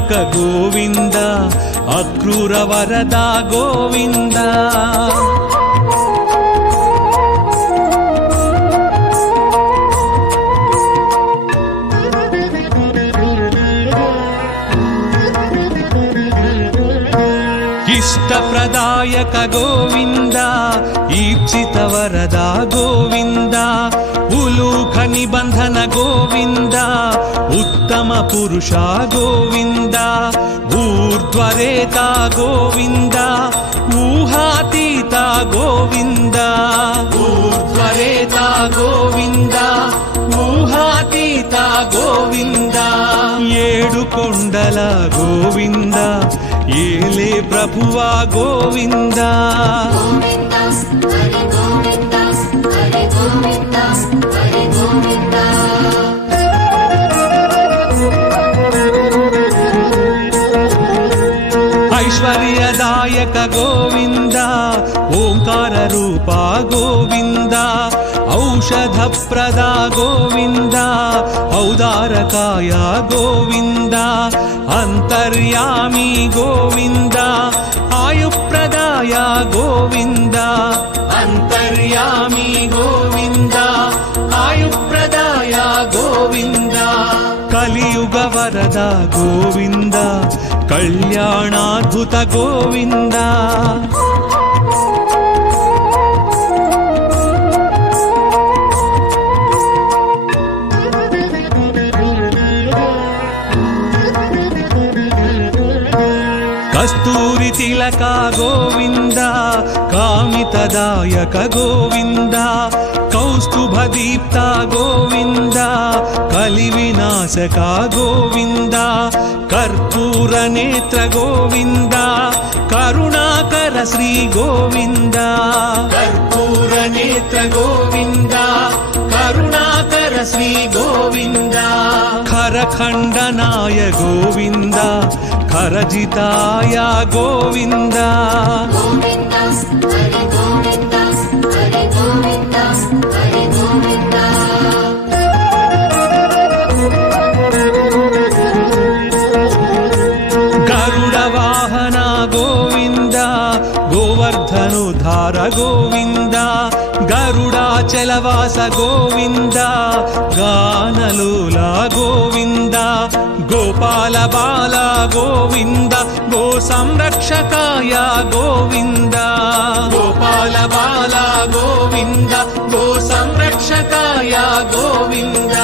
నాయక గోవింద అక్రూర వరద గోవింద ఇష్టప్రదాయక గోవింద ఈప్సిత వరద గోవింద ఉలూఖ నిబంధన గోవింద ఉత్తమ పురుష గోవింద ఊర్ధ్వరేత గోవింద ఊహాతీత గోవింద ఊర్ధ్వరేత గోవింద ఊహాతీత గోవింద ఏడు కొండల గోవింద ఏలే ప్రభువా గోవింద ఐశ్వర్యదాయక గోవింద ఓంకార రూప గోవింద ఔషధప్రద గోవింద ఔదారకాయ గోవింద అంతర్యామి గోవింద ఆయుప్రదాయ గోవింద అంతర్యామి గోవింద ఆయుప్రదాయ గోవింద కలియుగ వరద గోవింద కళ్యాణాద్భుత గోవింద కస్తూరి తిలక గోవింద కామితదాయక గోవింద కౌస్తుభదీప్త గోవింద కలి వినాశక గోవింద కర్పూర నేత్ర గోవింద కరుణాకర శ్రీ గోవింద కర్పూర నేత్ర గోవింద కరుణాకర శ్రీ గోవింద ఖరఖండనాయ గోవింద ఖరజితాయ గోవింద గరుడ వాహన గోవింద గోవర్ధనుధార గోవింద గరుడాచలవాస గోవింద గానలోల గోవింద గోపాల బాల గోవింద గో సంరక్షకాయ గోవింద గోపాల బాల గోవింద గో సంరక్షకాయ గోవింద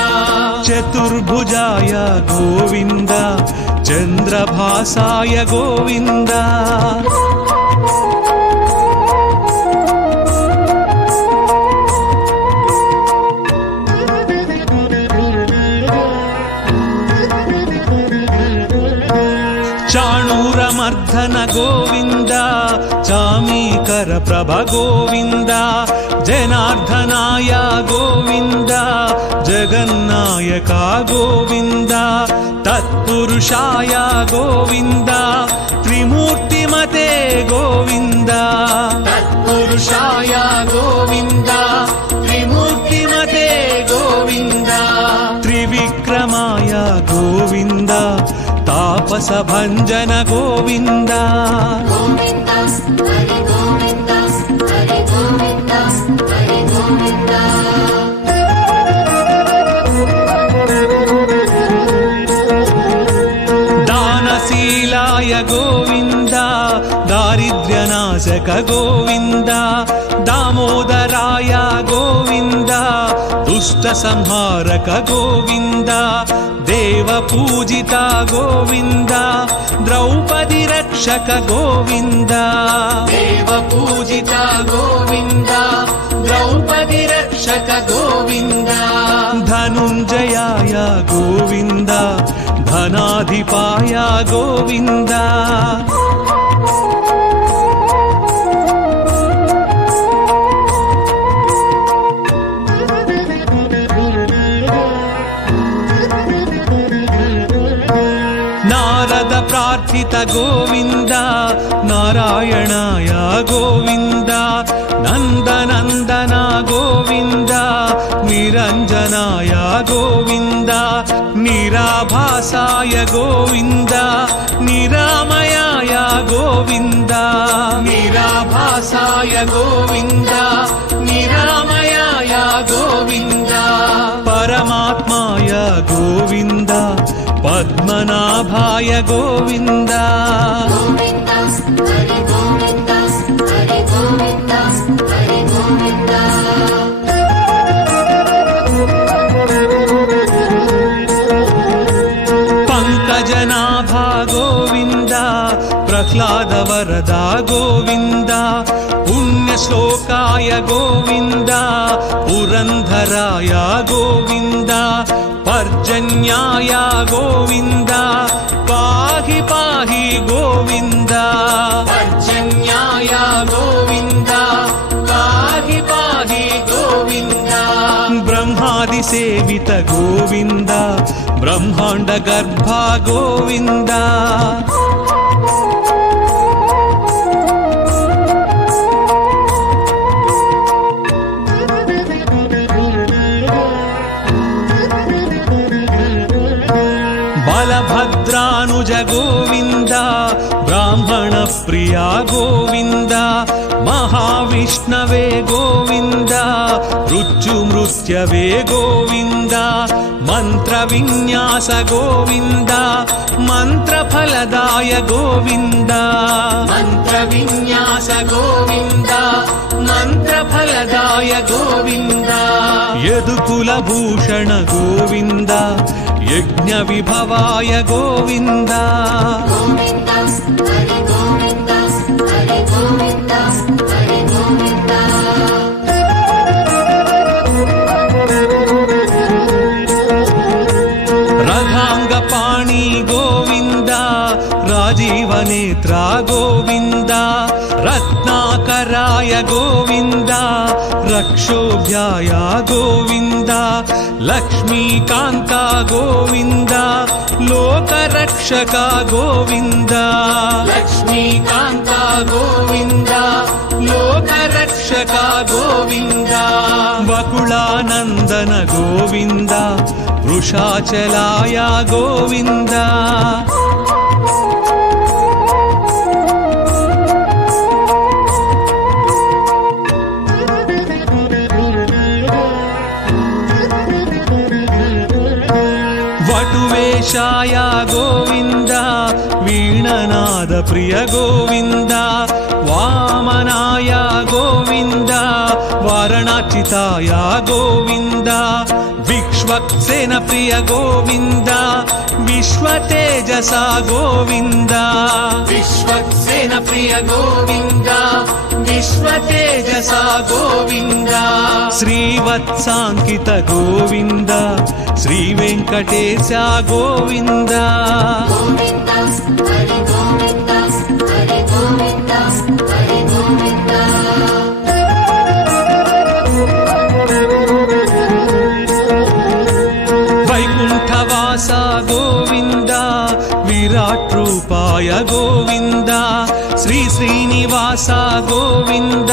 చతుర్భుజాయ గోవింద చంద్రభాసాయ గోవింద చాణూరమర్ధన గోవింద చామీకర ప్రభ గోవింద జనార్దనాయ గోవింద జగన్నాయక గోవింద తత్పురుషాయ గోవింద త్రిమూర్తిమతే గోవింద తత్పురుషాయ గోవింద త్రిమూర్తిమతే గోవింద త్రివిక్రమాయ గోవింద తాపస భంజన గోవింద దానశీలాయ గోవింద దారిద్ర్యనాశక గోవింద దామోదరాయ గోవింద దుష్ట సంహారక గోవింద దేవ పూజిత గోవింద ద్రౌపది రక్షక గోవింద దేవ పూజిత గోవింద ద్రౌపది రక్షక గోవింద ధనుంజయాయ గోవింద ధనాధిపాయ గోవింద నారద ప్రార్థిత గోవింద నారాయణాయ గోవింద నందనందన గోవింద నిరంజనాయ గోవింద నిర నిరాభాసాయ గోవింద నిరామయాయ గోవింద నిరాభాసాయ గోవింద నిరామయాయ గోవింద పరమాత్మాయ గోవింద పద్మనాభాయ గోవింద పంకజనాభా గోవింద ప్రహ్లాద వరదా గోవింద పుణ్యశ్లోకాయ గోవింద పురంధరాయ గోవింద పర్జన్యాయ గోవింద పాహి పాహి గోవింద పర్జన్యాయ గోవింద పాహి పాహి గోవింద బ్రహ్మాది సేవిత గోవింద బ్రహ్మాండ గర్భ గోవింద బలభద్రానుజ గోవింద బ్రాహ్మణ ప్రియా గోవింద మహావిష్ణవే గోవింద మృత్యుమృత్యవే గోవింద మంత్ర విన్యాస గోవింద మంత్రఫలదాయ గోవింద మంత్ర విన్యాస గోవింద మంత్రఫలదాయ గోవింద యదుకుల భూషణ గోవింద యజ్ఞ విభవాయ గోవింద రథాంగపాణి గోవింద రాజీవనేత్ర గోవింద రత్నాకరాయ గోవింద రక్షోభ్యాయ గోవింద లక్ష్మీకాంత గోవింద లోకరక్షక గోవింద లక్ష్మీకాంత గోవింద లోకరక్షక గోవింద వకుళానందన గోవింద వృషాచలాయ గోవింద వటువేషాయ గోవింద వీణనాద ప్రియ గోవింద వామనాయ గోవింద వారణాచితాయ గోవింద విశ్వక్సేన ప్రియ గోవింద విశ్వతేజస గోవింద విశ్వక్సేన ప్రియ గోవింద విశ్వతేజస గోవింద శ్రీవత్సాంకిత గోవింద శ్రీ వెంకటేశ గోవింద వైకుంఠవాస గోవింద విరాట్ రూపాయ గోవింద శ్రీ శ్రీనివాస గోవింద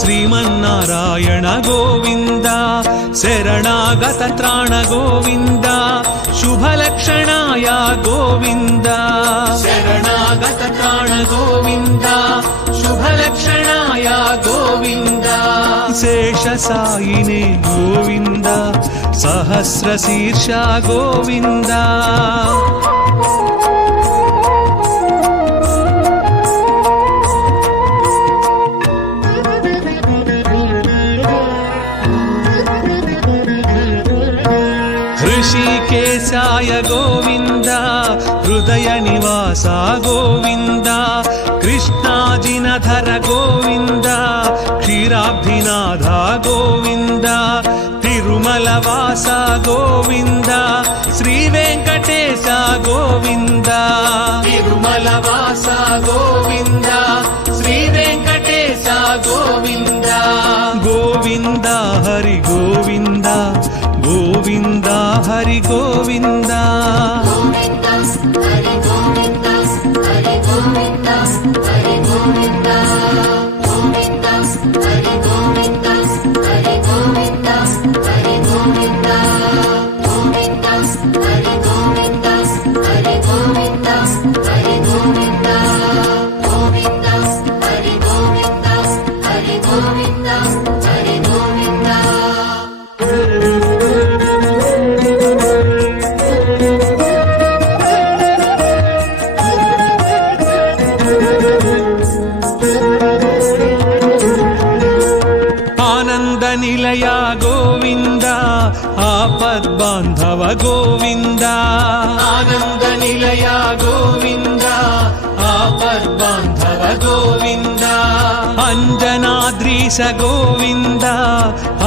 శ్రీమన్నారాయణ గోవింద శరణాగత త్రాణ గోవింద శుభలక్షణాయ గోవింద శరణాగత త్రాణ గోవింద శుభలక్షణాయ గోవింద శేషసాయినే గోవింద సహస్రశీర్ష గోవింద ऋषिकेशाय गोविंद हृदय निवास गोविंद कृष्णाजिनधर गोविंद क्षीराब्धिनाथ गोविंद तिरुमलवास गोविंद श्री वेंकटेश गोविंद तिरुमलवास गोविंद श्री वेंकटेश गोविंद गोविंद हरि गोविंद गोविंद हरि गोविंद हरि गोविंद हरि गोविंद हरि गोविंद गोविंद हरि गोविंद हरि गोविंद हरि गोविंद गोविंद हरि गोविंद निलय गोविन्द आपद्बान्धव गोविन्द अंजनाद्रीश गोविन्द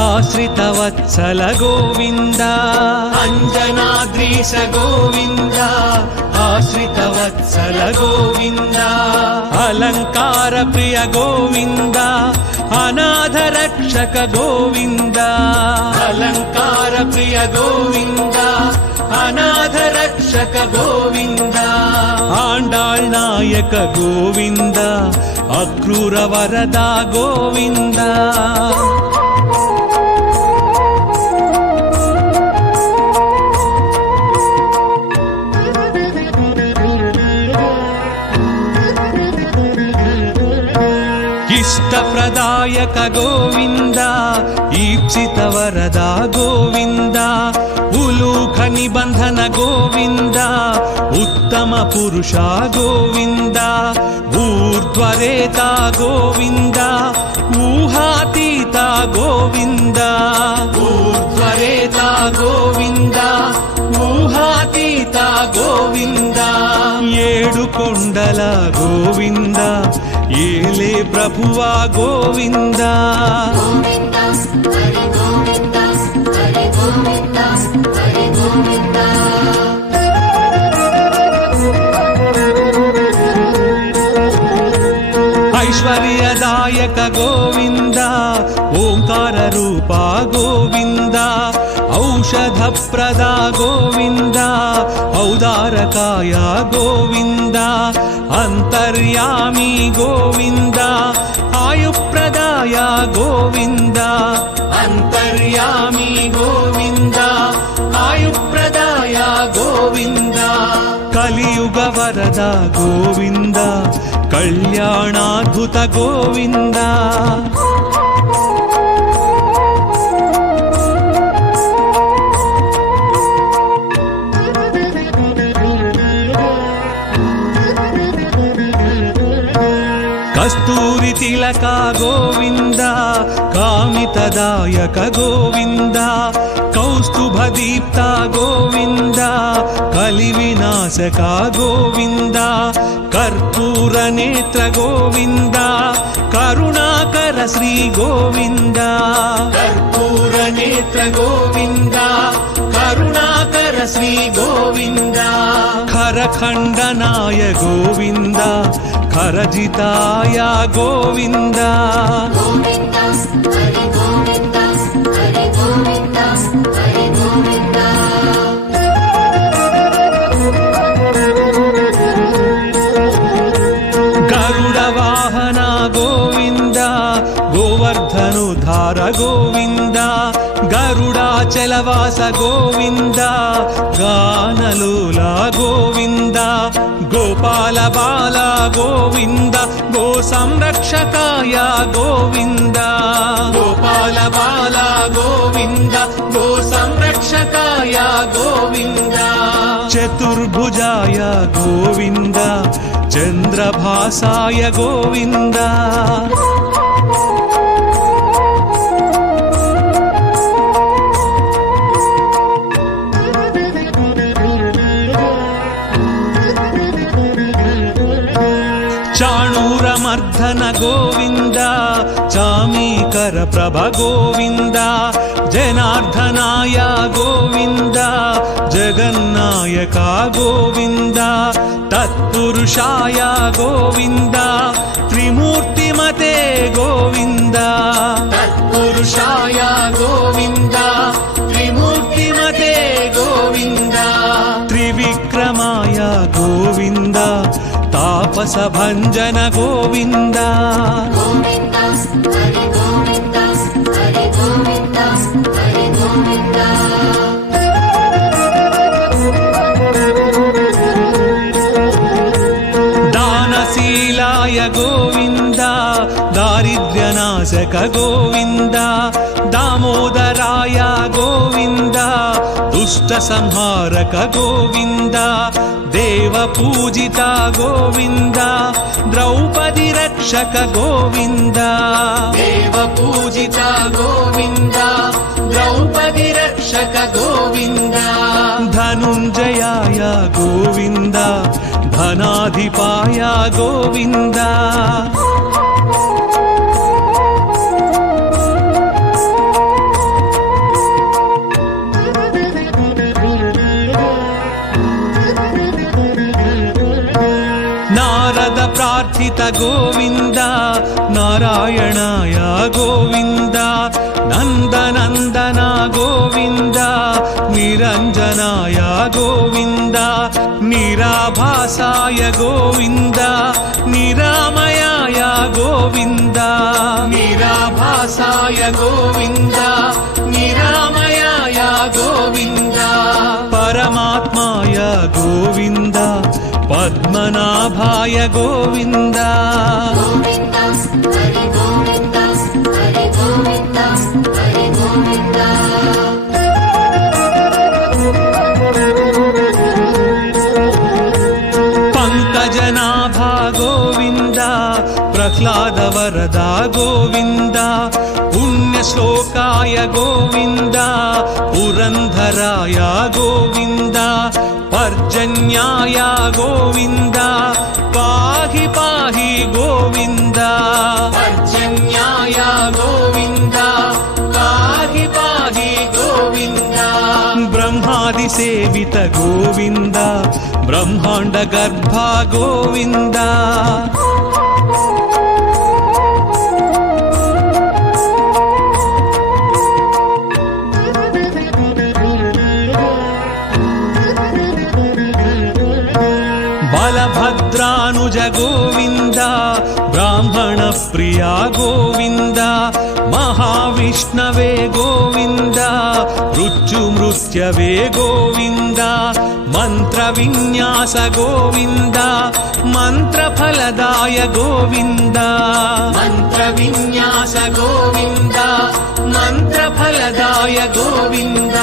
आश्रितवत्सल गोविन्द अंजनाद्रीश गोविन्द आश्रितवत्सल गोविन्द अलंकार प्रिय गोविन्द अनाथ रक्षक गोविन्द अलंकार प्रिय गोविन्द अनाथ रक्षक गोविन्द आण्डाळ् नायक गोविन्द अक्रूर वरदा गोविन्द इष्टप्रदायक गोविन्द ईप्सित वरदा गोविन्द उलूख निबन्धन गोविन्द उत्तम पुरुषा गोविन्द ऊर्ध्वरेता गोविन्द ऊहातीता गोविन्द ऊर्ध्वरेता गोविन्द ऊहातीता गोविन्द ఏడు కొండల గోవింద ఏలే ప్రభువా గోవింద गोविन्द हरि गोविन्द हरि गोविन्द हरि गोविन्द ऐश्वर्यदायक गोविन्द ओंकार रूपा गोविन्द औषधप्रदा गोविन्द औदारकाय गोविन्द अन्तर्यामी गोविन्द आयुप्रदाय गोविन्द अन्तर्यामी गोविन्द आयुप्रदाय गोविन्द कलियुग वरद गोविन्द कल्याणाद्भुत गोविन्द कस्तूरि तिलक गोविन्द कामितदायक गोविन्द कौस्तुभदीप्त गोविन्द कलिविनाशक गोविन्द कर्पूरनेत्र गोविन्द करुणाकर श्री गोविन्द कर्पूरनेत्र गोविन्द करुणाकर श्री गोविन्द खरखण्डनाय गोविन्द खरजिताय गोविन्द गोविन्द हरि गोविन्द हरि गोविन्द हरि गोविन्द गरुडवाहन गोविन्द गोवर्धनुधार गोविन्द गरुडाचलवास गोविन्द गानलोला गोविन्द गोपाल बाल गोविन्द गो संरक्षकाय गोविन्द गोपाल बाल गोविन्द गो संरक्षकाय गोविन्द चतुर्भुजाय गोविन्द चन्द्रभासाय गोविन्द चाणूरमर्दन गोविन्द चामीकर प्रभ गोविन्द जनार्दनाय गोविन्द जगन्नायक गोविन्द तत्पुरुषाय गोविन्द त्रिमूर्तिमते गोविन्द तत्पुरुषाय गोविन्द त्रिमूर्तिमते गोविन्द त्रिविक्रमाय गोविन्द तापस भंजन गोविन्द गोविन्द हरि गोविन्द हरि गोविन्द हरि गोविन्द दानशीलाय गोविन्द दारिद्र्यनाशक गोविन्द दामोदराय गोविन्द दुष्ट संहारक गोविन्द देव पूजिता गोविन्द द्रौपदी रक्षक गोविन्द देव पूजिता गोविन्द द्रौपदी रक्षक రక్షక గోవింద ధనుంజయాయ గోవింద ధనాధిపాయ గోవింద నారద ప్రార్థిత గోవింద నారాయణాయ గోవింద నందనందన గోవింద నిరంజనాయ గోవింద నిరాభాసాయ గోవింద నిరామయాయ గోవింద నిరాభాసాయ గోవింద నిరామయాయ గోవింద పరమాత్మాయ గోవింద పద్మనాభాయ గోవింద గోవింద హరి గోవింద హరి గోవింద హరి గోవింద పంకజనాభా గోవింద ప్రహ్లాద వరద గోవింద పుణ్యశ్లోకాయ గోవింద పురంధరాయ గోవింద పర్జన్యాయ గోవింద పాహి పాహి గోవింద పర్జన్యాయ గోవింద పాహి పాహి గోవింద బ్రహ్మాది సేవిత గోవింద బ్రహ్మాండ గర్భ గోవింద బలభద్రానుజ గోవింద బ్రాహ్మణ ప్రియ గోవింద మహావిష్ణవే గోవింద మృత్యుమృత్యవే గోవింద మంత్ర విన్యాస గోవింద మంత్రఫలదాయ గోవింద మంత్ర విన్యాస గోవింద మంత్రఫలదాయ గోవింద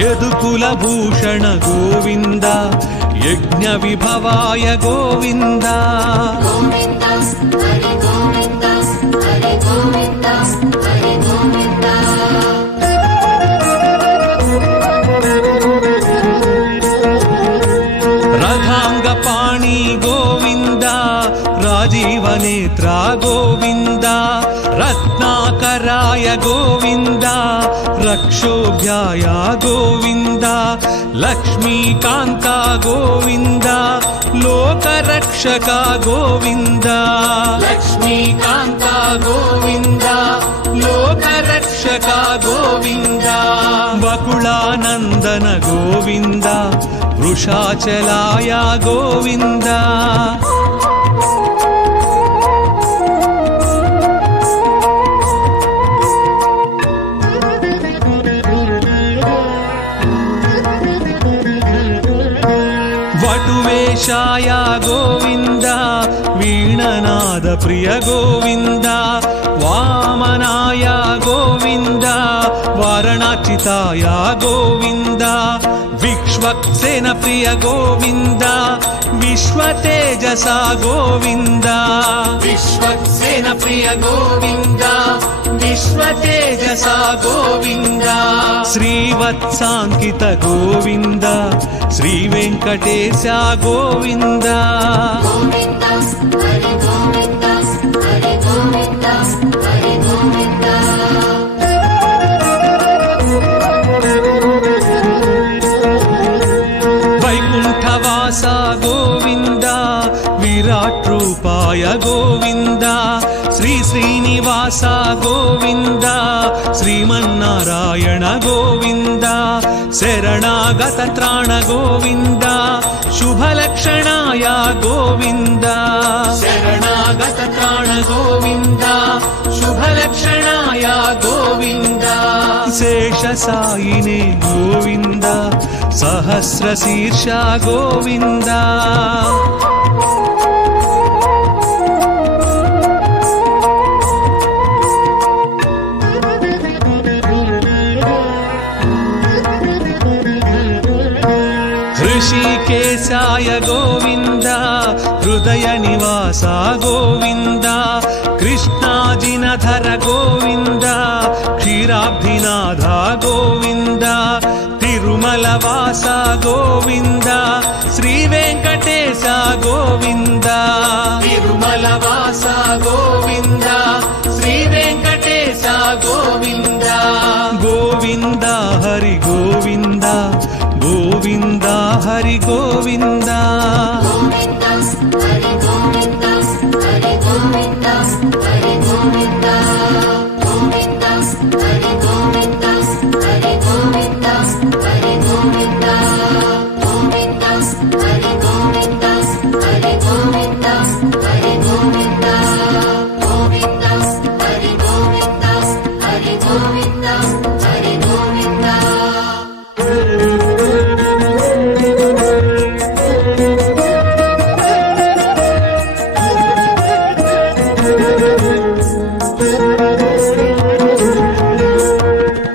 యదుకుల భూషణ గోవింద యజ్ఞ విభవాయ గోవింద గోవింద హరి గోవింద హరి గోవింద హరి గోవింద రథాంగ పాణి గోవింద రాజీవ నేత్ర గోవింద రత్నాకరాయ గోవింద రక్షోభ్యాయ గోవింద లక్ష్మీకాంత గోవింద లోకరక్షక గోవింద లక్ష్మీకాంత గోవింద లోకరక్షక గోవింద వకుళానందన గోవింద వృషాచలాయ గోవింద వటువేషాయ గోవింద వీణనాద ప్రియ గోవింద వామనాయ గోవింద వారణాచితాయ గోవింద విక్ష్వక్సేన ప్రియ గోవింద విశ్వతేజస గోవింద విశ్వక్సేన ప్రియ గోవింద విశ్వతేజస గోవింద శ్రీవత్సాంకిత గోవింద శ్రీ వెంకటేశ గోవింద గోవింద హరి గోవింద హరి గోవింద హరి గోవింద వైకుంఠవాస గోవింద విరాట్ రూపాయ గోవింద శ్రీ శ్రీనివాస గోవింద శ్రీమన్నారాయణ గోవింద శరణాగత త్రాణ గోవింద శుభలక్షణాయ గోవింద శరణాగత త్రాణ గోవింద శుభలక్షణాయ గోవింద శేషసాయినే గోవింద సహస్రశీర్ష గోవింద ऋषिकेशाय गोविन्द हृदय निवास गोविन्द कृष्णाजिनधर गोविन्द क्षीराब्धिनाथ गोविन्द తిరుమలవాస గోవింద శ్రీ వెంకటేశ గోవింద తిరుమలవాస గోవింద శ్రీ వెంకటేశ గోవింద గోవింద హరి గోవింద గోవింద హరి గోవింద గోవింద హరి గోవింద హరి గోవింద హరి గోవింద గోవింద హరి గోవింద హరి గోవింద హరి గోవింద గోవింద హరి గోవింద హరి గోవింద హరి గోవింద గోవింద హరి గోవింద హరి గోవింద హరి గోవింద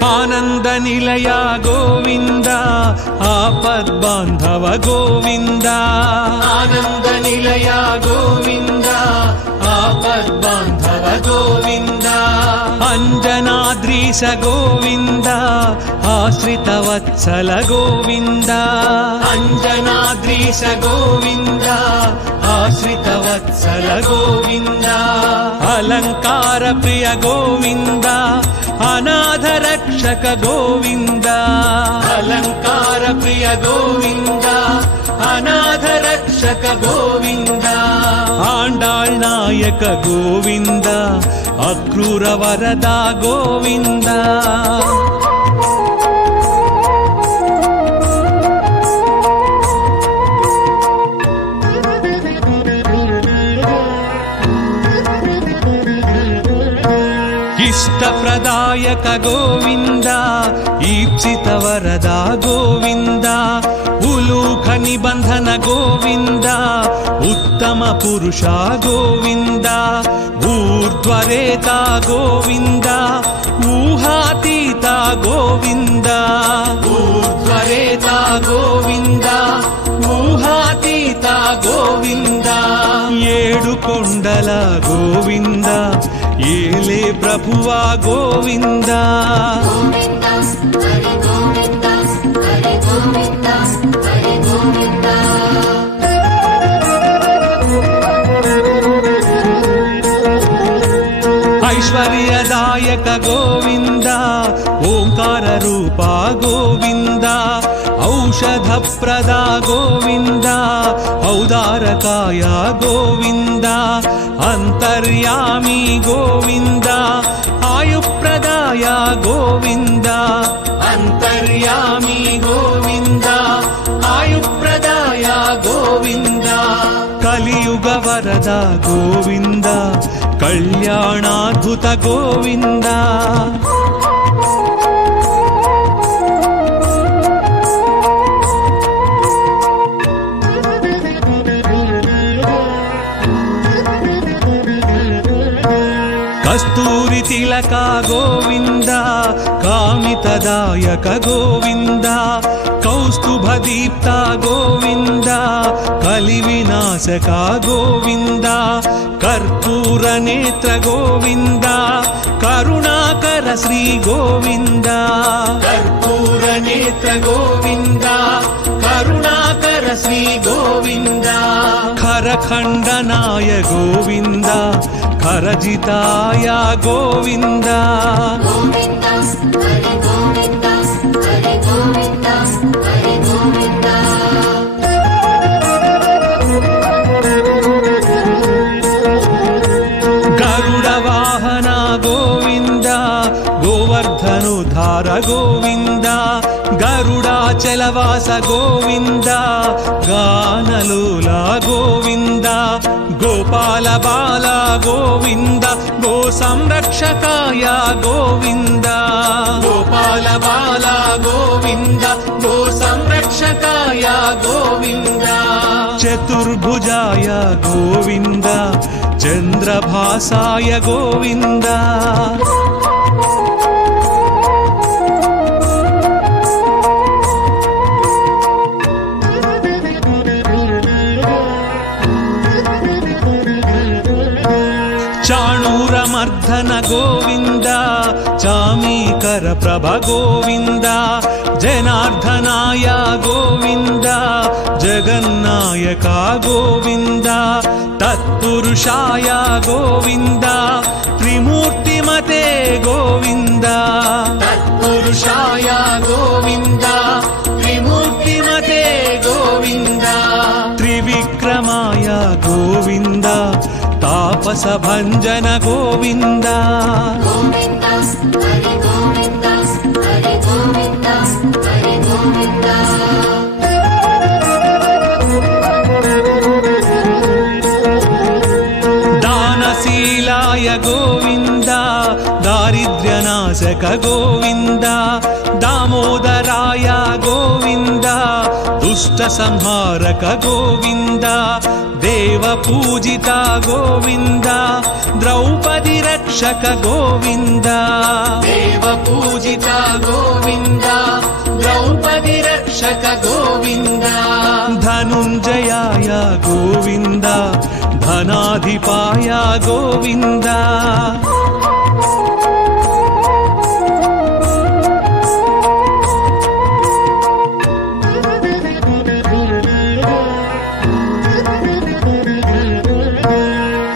ఆనంద నిలయ గోవింద ఆపద్బాంధవ గోవింద ఆనంద నిలయ గోవింద ఆపద్బాంధవ గోవింద అంజనాద్రీశ గోవింద ఆశ్రిత వత్సల గోవింద అంజనాద్రీశ గోవింద ఆశ్రిత వత్సల గోవింద అలంకార ప్రియ గోవింద అనాథ రక్షక గోవింద అలంకార ప్రియ గోవింద అనాథ రక్షక గోవింద ఆండాళ్ నాయక గోవింద అక్రూర వరద గోవింద ఇష్టప్రదాయక గోవింద ఈప్సిత వరద గోవింద ఉలూఖ నిబంధన గోవింద ఉత్తమ పురుష గోవింద ఊర్ధ్వరేత గోవింద ఊహాతీత గోవింద ఊర్ధ్వరేత గోవింద ఊహాతీత గోవింద ఏడు కొండల గోవింద ఏలే ప్రభువా గోవింద గోవింద హరి గోవింద హరి గోవింద హరి గోవింద ఐశ్వర్యదాయక గోవింద ఓంకార రూప గోవింద ఔషధ ప్రద గోవింద ఔదారకాయ గోవింద అంతర్యామి గోవింద ఆయుప్రదాయ గోవింద అంతర్యామి గోవింద ఆయుప్రదాయ గోవింద కలియుగ వరద గోవింద కళ్యాణాద్భుత గోవింద కస్తూరి తిలక గోవింద కామితదాయక గోవింద కౌస్తుభ దీప్త గోవింద కలి వినాశక గోవింద కర్పూర నేత్ర గోవింద కరుణాకర శ్రీ గోవింద కర్పూర నేత్ర గోవింద కరుణాకర శ్రీ గోవింద ఖరఖండనాయ గోవింద ఖరజితాయ గోవింద గోవింద హరి గోవింద హరి గోవింద హరి గోవింద గరుడ వాహన గోవింద గోవర్ధనుధార గోవింద గరుడాచలవాస గోవింద గానలోల గోవింద గోపాల బాల గోవింద గో సంరక్షకాయ గోవింద గోపాల బాల గోవింద గో సంరక్షకాయ గోవింద చతుర్భుజాయ గోవింద చంద్రభాసాయ గోవింద చాణూరమర్ధన గోవింద చామీకర వల్లభ గోవింద జనార్దనాయ గోవింద జగన్నాయక గోవింద తత్పురుషాయ గోవింద త్రిమూర్తిమతే గోవింద తత్పురుషాయ గోవింద త్రిమూర్తిమతే గోవింద త్రివిక్రమాయ గోవింద తాపస భంజన గోవింద గోవింద హరి గోవింద హరి గోవింద హరి గోవింద దానశీలాయ గోవింద దారిద్ర్యనాశక గోవింద దామోదరాయ గోవింద దుష్ట సంహారక గోవింద దేవ పూజిత గోవింద ద్రౌపది రక్షక గోవింద దేవ పూజిత గోవింద ద్రౌపది రక్షక గోవింద ధనుంజయాయ గోవింద ధనాధిపాయ గోవింద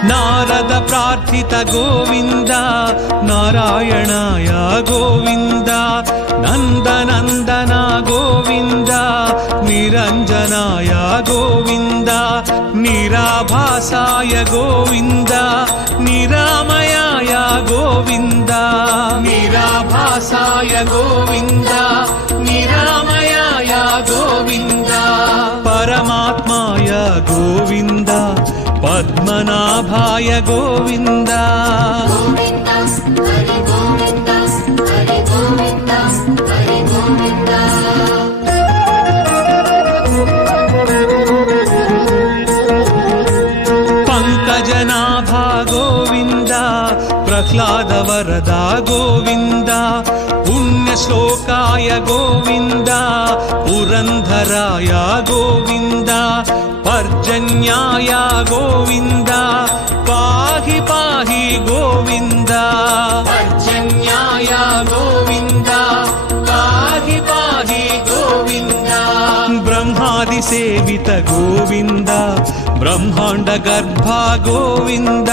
నారద ప్రార్థిత గోవింద నారాయణాయ గోవింద నందనందన గోవింద నిరంజనాయ గోవింద నిరాభాసాయ గోవింద నిరామయాయ గోవింద నిరాభాసాయ గోవింద నిరామయాయ గోవింద పరమాత్మాయ గోవింద పద్మనాభాయ గోవింద గోవింద హరి గోవింద హరి గోవింద హరి గోవింద పంకజనాభ గోవింద ప్రహ్లాద వరద గోవింద పుణ్యశ్లోకాయ గోవింద పురంధరాయ గోవింద పర్జన్యాయ గోవింద పాహి పాహి గోవింద పర్జన్యాయ గోవింద పాహి పాహి గోవింద బ్రహ్మాది సేవిత గోవింద బ్రహ్మాండ గర్భ గోవింద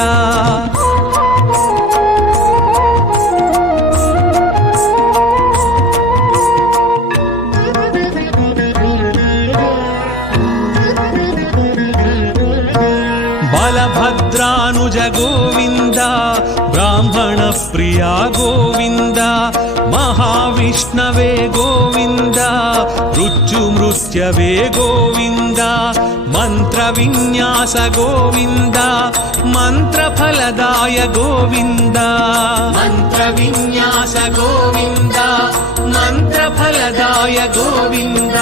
బలభద్రానుజ గోవింద బ్రాహ్మణ ప్రియా గోవింద మహావిష్ణవే గోవింద మృత్యుమృత్యవే గోవింద మంత్ర విన్యాస గోవింద మంత్రఫలదాయ గోవింద మంత్ర విన్యాస గోవింద మంత్రఫలదాయ గోవింద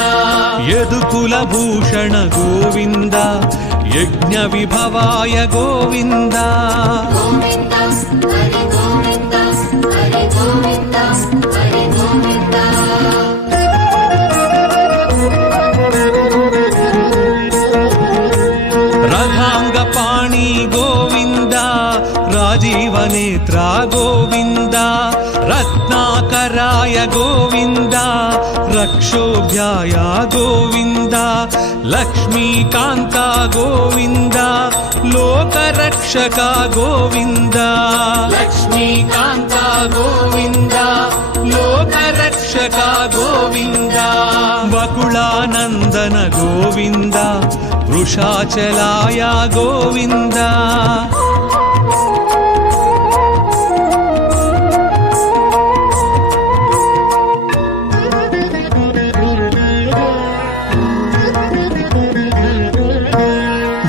యదుకుల భూషణ గోవింద యజ్ఞ విభవాయ గోవింద గోవింద హరి గోవింద హరి గోవింద హరి గోవింద రథాంగ పాణి గోవింద రాజీవనేత్ర గోవింద రత్నాకరాయ గోవింద రక్షోభ్యాయ గోవింద లక్ష్మీకాంత గోవింద లోకరక్షక గోవింద లక్ష్మీకాంత గోవింద లోకరక్షక గోవింద వకుళానందన గోవింద వృషాచలాయ గోవింద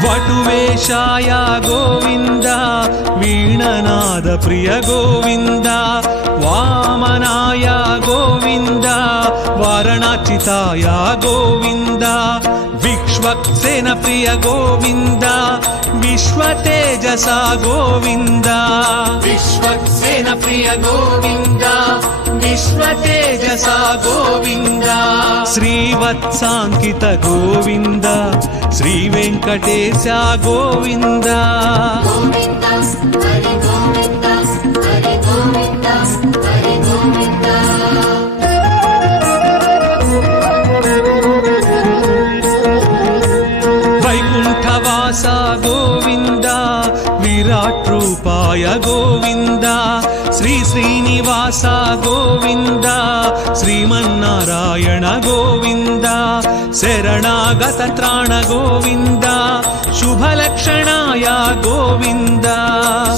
వటువేషాయ గోవింద వీణనాద ప్రియ గోవింద వామనాయ గోవింద వారణాచితాయ గోవింద విక్ష్వక్సేన ప్రియ గోవింద విశ్వతేజస గోవింద విశ్వక్సేన ప్రియ గోవింద విశ్వతేజస గోవింద శ్రీవత్సాంకిత గోవింద శ్రీ వెంకటేశ గోవింద గోవింద హరి గోవింద హరి గోవింద హరి గోవింద ಗೋವಿಂದಾಯ ಗೋವಿಂದ ಶ್ರೀ ಶ್ರೀನಿವಾಸ ಗೋವಿಂದ ಶ್ರೀಮನ್ನಾರಾಯಣ ಗೋವಿಂದ ಶರಣಾಗತ ತ್ರಾಣ ಗೋವಿಂದ ಶುಭಲಕ್ಷಣಾಯ ಗೋವಿಂದ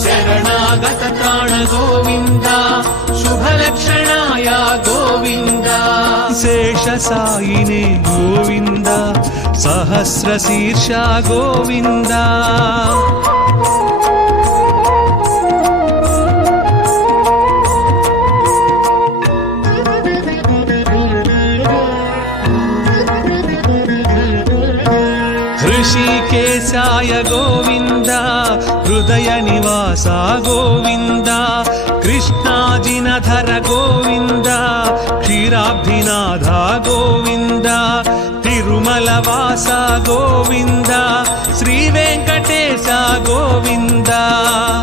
ಶರಣಾಗತ ತ್ರಾಣ ಗೋವಿಂದ ಶುಭಲಕ್ಷಣಾಯ ಗೋವಿಂದ ಶೇಷಸಾಯಿನೇ ಗೋವಿಂದ ಸಹಸ್ರ ಶೀರ್ಷ ಗೋವಿಂದ ಋಷಿಕೇಶಾಯ ಗೋವಿಂದ ಹೃದಯ ನಿವಾಸ ಗೋವಿಂದ ಕೃಷ್ಣಾಜಿನಧರ ಗೋವಿಂದ ಕ್ಷೀರಾಬ್ಧಿನಾಥ ಗೋವಿಂದ ತಿರುಮಲವಾಸ ಗೋವಿಂದ ಶ್ರೀ ವೆಂಕಟೇಶ ಗೋವಿಂದ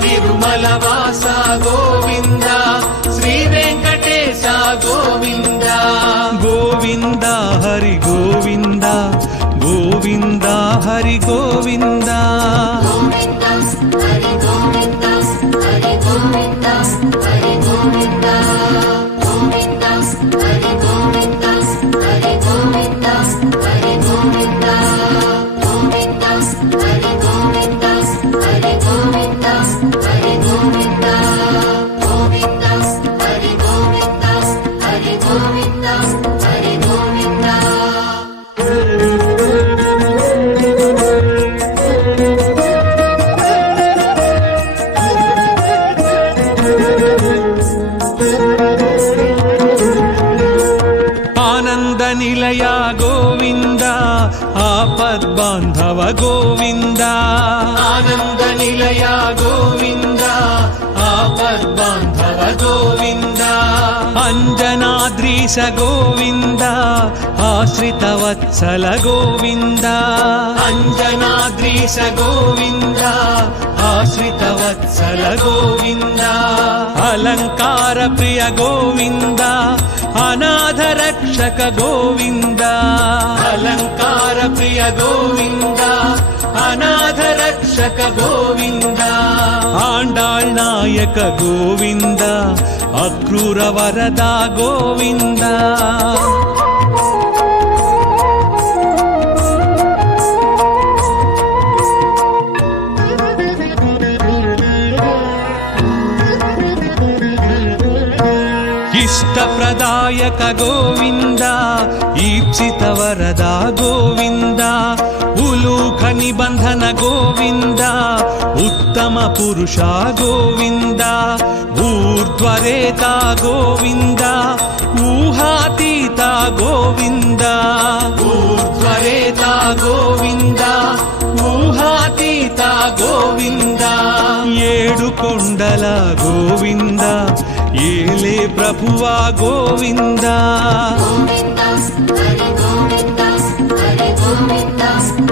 ತಿರುಮಲವಾಸ ಗೋವಿಂದ ಶ್ರೀ ವೆಂಕಟೇಶ ಗೋವಿಂದ ಗೋವಿಂದ ಹರಿ ಗೋವಿಂದ ಗೋವಿಂದ ಹರಿ ಗೋವಿಂದ ಹರಿ ಗೋವಿಂದ ಹರಿ ಗೋವಿಂದ ಹರಿ ಗೋವಿಂದ ಗೋವಿಂದ ಹರಿ ಗೋವಿಂದ ಹರಿ ಗೋವಿಂದ ಹರಿ ಗೋವಿಂದ ಗೋವಿಂದ ಹರಿ ಗೋವಿಂದ ಹರಿ ಗೋವಿಂದ ಹರಿ ಗೋವಿಂದ ಗೋವಿಂದ ಹರಿ ಗೋವಿಂದ ಹರಿ ಗೋವಿಂದ ಹರಿ ಗೋವಿಂದ ಆನಂದ ನಿಲಯ ಗೋವಿಂದ ಆಪದ್ಬಾಂಧವ ಗೋವಿಂದ ಆನಂದ ನಿಲಯ ಗೋವಿಂದ ಆಪದ್ಬಾಂಧವ ಗೋವಿಂದ ಅಂಜನಾದ್ರೀಶ ಗೋವಿಂದ ಆಶ್ರಿತ ವತ್ಸಲ ಗೋವಿಂದ ಅಂಜನಾದ್ರೀಶ ಗೋವಿಂದ ಆಶ್ರಿತ ವತ್ಸಲ ಗೋವಿಂದ ಅಲಂಕಾರ ಪ್ರಿಯ ಗೋವಿಂದ ಅನಾಥ ರಕ್ಷಕ ಗೋವಿಂದ ಅಲಂಕಾರ ಪ್ರಿಯ ಗೋವಿಂದ ಅನಾಥ ರಕ್ಷಕ ಗೋವಿಂದ ಆಂಡಾಳ್ ನಾಯಕ ಗೋವಿಂದ ಅಕ್ರೂರ ವರದ ಗೋವಿಂದ ಇಷ್ಟಪ್ರದಾಯಕ ಗೋವಿಂದ ಈಪ್ಸಿತ ವರದ ಗೋವಿಂದ ಉಲೂಖ ನಿಬಂಧನ ಗೋವಿಂದ ಉತ್ತಮ ಪುರುಷ ಗೋವಿಂದ ಊರ್ಧ್ವರೇತ ಗೋವಿಂದ ಊಹಾತೀತ ಗೋವಿಂದ ಊರ್ಧ್ವರೇತ ಗೋವಿಂದ ಊಹಾತೀತ ಗೋವಿಂದ ಏಳು ಕೊಂಡಲ ಗೋವಿಂದ ಏಲೆ ಪ್ರಭುವ ಗೋವಿಂದ ಗೋವಿಂದ ಹರಿ ಗೋವಿಂದ ಹರಿ ಗೋವಿಂದ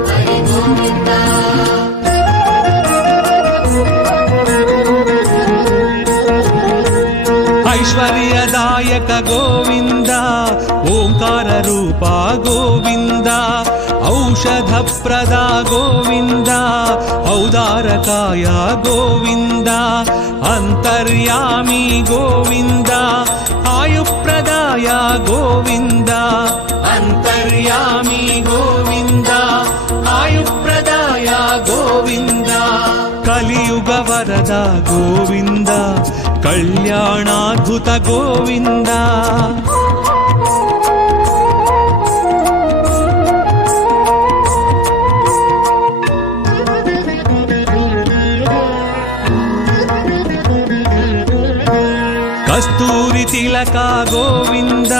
ಹರಿ ಗೋವಿಂದ ಐಶ್ವರ್ಯದಾಯಕ ಗೋವಿಂದ ಓಂಕಾರ ರೂಪ ಗೋವಿಂದ ಔಷಧಪ್ರದ ಗೋವಿಂದ ಔದಾರಕಾಯ ಗೋವಿಂದ ಅಂತರ್ಯಾಮಿ ಗೋವಿಂದ ಆಯುಪ್ರದಾಯ ಗೋವಿಂದ ಅಂತರ್ಯಾಮಿ ಗೋವಿಂದ ಆಯುಪ್ರದಾಯ ಗೋವಿಂದ ಕಲಿಯುಗ ವರದ ಗೋವಿಂದ ಕಲ್ಯಾಣಾದ್ಭುತ ಗೋವಿಂದ ಕಸ್ತೂರಿ ತಿಲಕ ಗೋವಿಂದ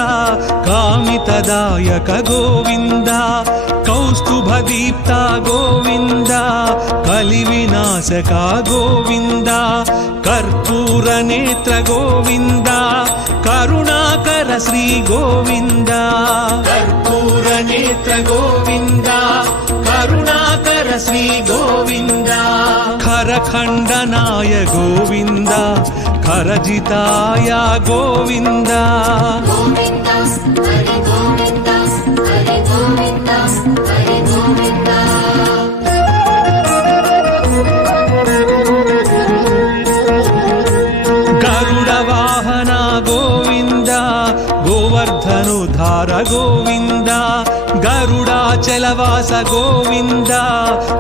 ಕಾಮಿತದಾಯಕ ಗೋವಿಂದ ಕೌಸ್ತುಭ ದೀಪ್ತ ಗೋವಿಂದ ಕಲಿವಿನಾಶಕ ಗೋವಿಂದ ಕರ್ಪೂರ ನೇತ್ರ ಗೋವಿಂದ ಕರುಣಾಕರ ಶ್ರೀ ಗೋವಿಂದ ಕರ್ಪೂರ ನೇತ್ರ ಗೋವಿಂದ ಕರುಣಾಕರ ಶ್ರೀ ಗೋವಿಂದ ಖರಖಂಡನಾಯ ಗೋವಿಂದ ಖರಜಿತಾಯ ಗೋವಿಂದ ಗೋವಿಂದ ಹರಿ ಗೋವಿಂದ ಹರಿ ಗೋವಿಂದ ಹರಿ ಗೋವಿಂದ నందవాస గోవింద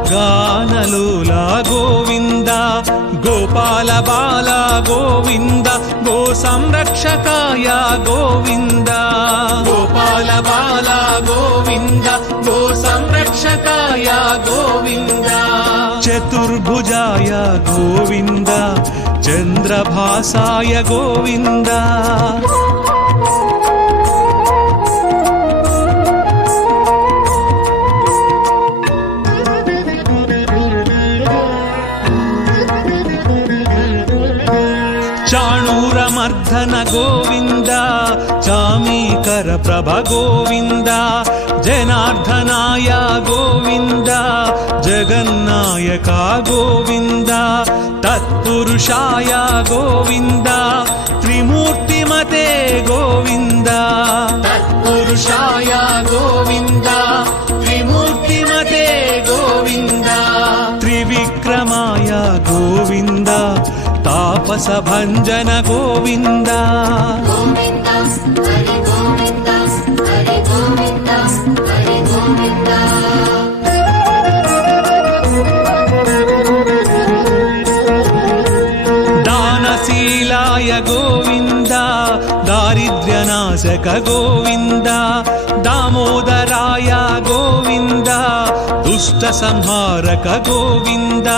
గానలోల గోవింద గోపాల బాల గోవింద గో సంరక్షకాయ గోవింద గోపాల బాల గోవింద గో సంరక్షకాయ గోవింద చతుర్భుజాయ గోవింద చంద్రభాసాయ గోవింద చాణూరమర్ధన గోవింద చామీకర ప్రభ గోవింద జనార్దనాయ గోవింద జగన్నాయక గోవింద తత్పురుషాయ గోవింద త్రిమూర్తిమతే గోవింద తత్పురుషాయ గోవింద త్రిమూర్తిమతే గోవింద త్రివిక్రమాయ గోవింద తాపస భంజన గోవింద గోవింద హరి గోవింద హరి గోవింద హరి గోవింద దానశీలాయ గోవింద దారిద్ర్యనాశక గోవింద దామోదరాయ గోవింద దుష్ట సంహారక గోవింద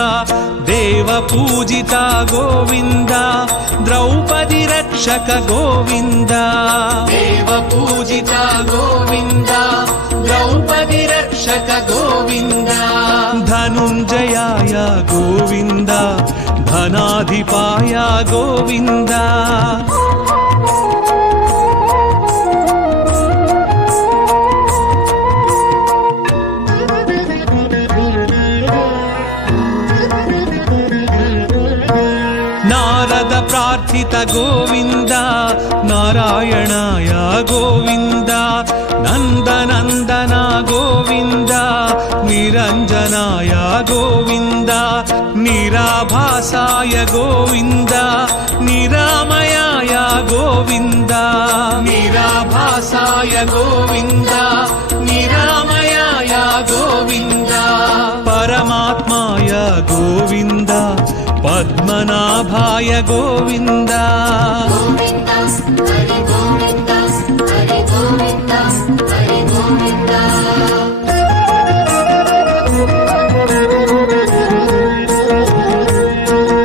దేవ పూజిత గోవింద ద్రౌపది రక్షక గోవింద దేవ పూజిత గోవింద ద్రౌపది రక్షక గోవింద ధనుంజయాయ గోవింద ధనాధిపాయ గోవింద నారద ప్రార్థిత గోవింద నారాయణాయ గోవింద నందనందన గోవింద నిరంజనాయ గోవింద నిరాభాసాయ గోవింద నిరామయాయ గోవింద నిరాభాసాయ గోవింద నిరామయాయ గోవింద పరమాత్మాయ గోవింద పద్మనాభాయ గోవింద గోవింద హరి గోవింద హరి గోవింద హరి గోవింద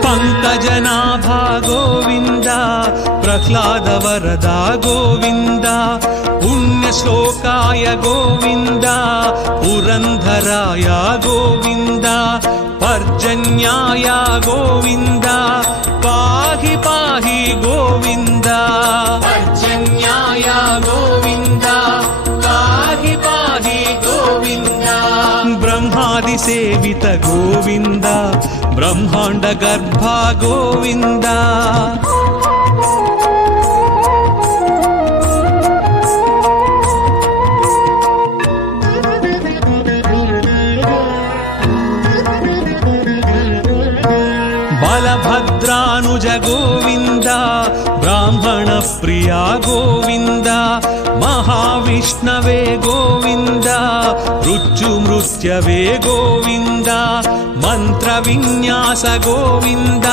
పంకజనాభా గోవింద ప్రహ్లాద వరదా గోవింద పుణ్యశ్లోకాయ గోవింద పురంధరాయ గోవింద పర్జన్యాయ గోవింద పాహి పాహి గోవింద పర్జన్యాయ గోవింద పాహి పాహి గోవింద బ్రహ్మాది సేవిత గోవింద బ్రహ్మాండ గర్భ గోవింద బలభద్రానుజ గోవింద బ్రాహ్మణ ప్రియా గోవింద మహావిష్ణవే గోవింద మృత్యుమృత్యవే గోవింద మంత్ర విన్యాస గోవింద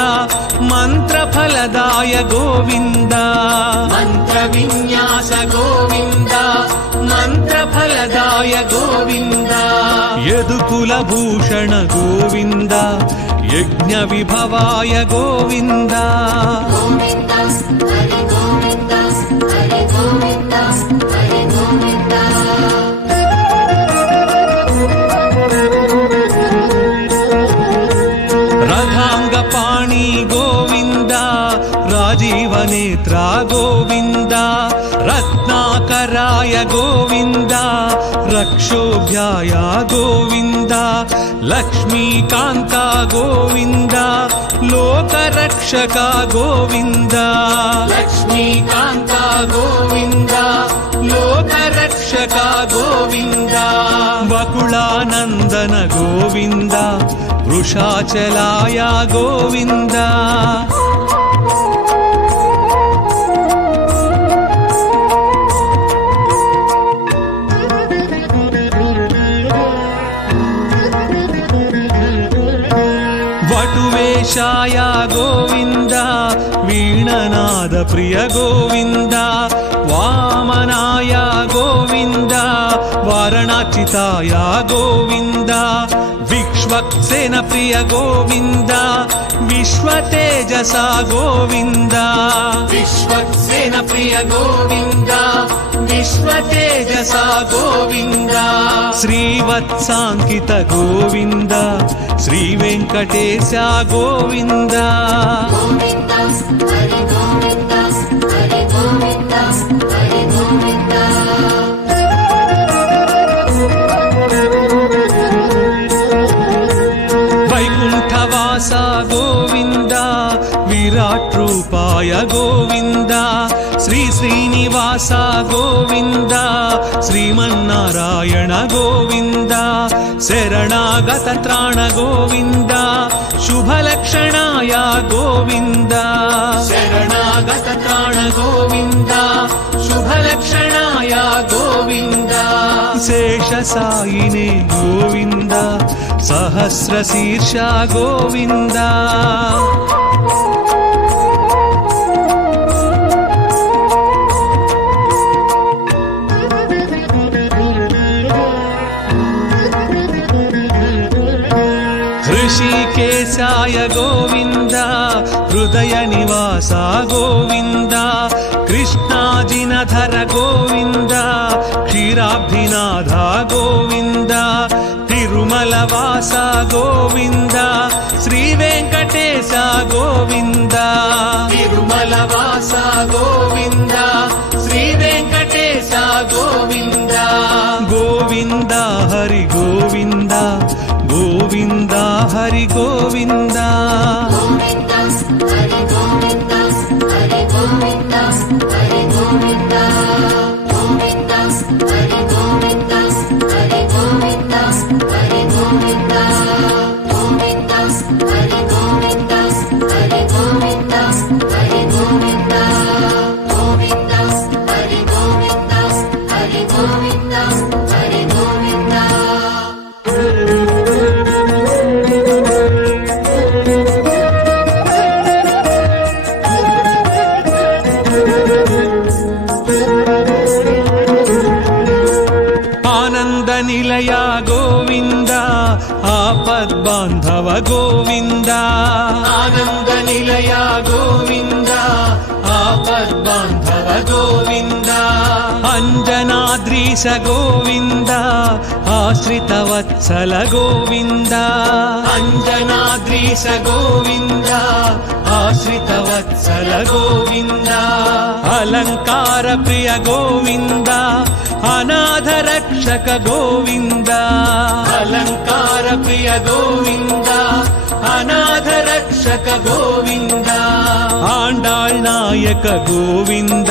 మంత్రఫలదాయ గోవింద మంత్ర విన్యాస గోవింద మంత్రఫలదాయ గోవింద యదుకుల భూషణ గోవింద యజ్ఞ విభవాయ గోవింద గోవింద హరి గోవింద హరి గోవింద హరి గోవింద రథాంగ పాణి గోవింద రాజీవ నేత్ర గోవింద రత్నాకరాయ గోవింద రక్షోభ్యాయ గోవింద లక్ష్మీకాంత గోవింద లోకరక్షక గోవింద లక్ష్మీకాంత గోవింద లోకరక్షక గోవింద వకుళానందన గోవింద వృషాచలాయ గోవింద गिरीशाय गोविन्द वीणनाद प्रिय गोविन्द वामनाय गोविन्द वारणाचिताय गोविन्द विश्वक्सेन प्रिय गोविन्द विश्वतेजसा गोविन्द विश्वक्सेन प्रिय गोविन्द विश्वतेजसा गोविन्द श्रीवत्साङ्कित गोविन्द श्रीवेङ्कटेश गोविन्द गोविन्द हरि गोविन्द हरि गोविन्द हरि गोविन्द वैकुण्ठवास गोविन्द विराट्रूपाय गोविन्द श्री श्रीनिवास गोविन्द श्रीमन्नारायण गोविन्द शरणागत त्राण गोविन्द शुभलक्षणाय गोविन्द शरणागत त्राण गोविन्द शुभलक्षणाय गोविन्द शेषसायिने गोविन्द सहस्रशीर्ष गोविन्द ऋषिकेशाय गोविन्द हृदय निवास गोविन्द कृष्णाजिनधर गोविन्द क्षीराब्धिनाथ गोविन्द तिरुमलवास गोविन्द श्रीवेङ्कटेश गोविन्द तिरुमलवास गोविन्द श्रीवेङ्कटेश गोविन्द गोविन्द हरि गोविन्द गोविन्द हरि गोविन्द गोविन्द हरि गोविन्द हरि गोविन्द हरि गोविन्द गोविन्द हरि गोविन्द हरि गोविन्द हरि गोविन्द गोविन्द हरि गोविन्द हरि गोविन्द हरि गोविन्द गोविन्द हरि गोविन्द हरि गोविन्द हरि गोविन्द आनन्द निलय गोविन्द आपद्बान्धव गोविन्द आनन्द निलय गोविन्द आपद्बान्धव गोविन्द अञ्जनाद्रीश गोविन्द आश्रितवत्सल गोविन्द अञ्जनाद्रीश गोविन्द आश्रितवत्सल गोविन्द अलङ्कार प्रिय गोविन्द अनाथ रक्षक गोविन्द अलङ्कार प्रिय गोविन्द अनाथ रक्षक गोविन्द आण्डाळ् नायक गोविन्द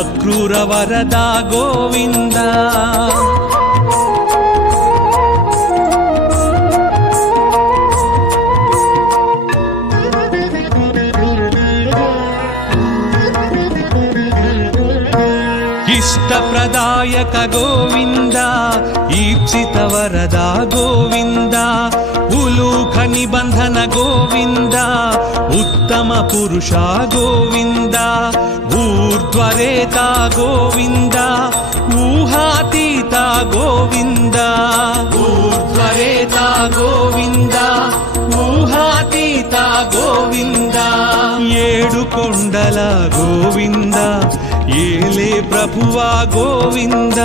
अक्रूर वरदा गोविन्द इष्टप्रदायक गोविन्द ईप्सित वरदा गोविन्द उलूख निबन्धन गोविन्द उत्तम पुरुषा गोविन्द ऊर्ध्वरेता गोविन्द ऊहातीता गोविन्द ऊर्ध्वरेता गोविन्द ऊहातीता गोविन्द ఏడు కొండల గోవింద ఏలే ప్రభువా గోవింద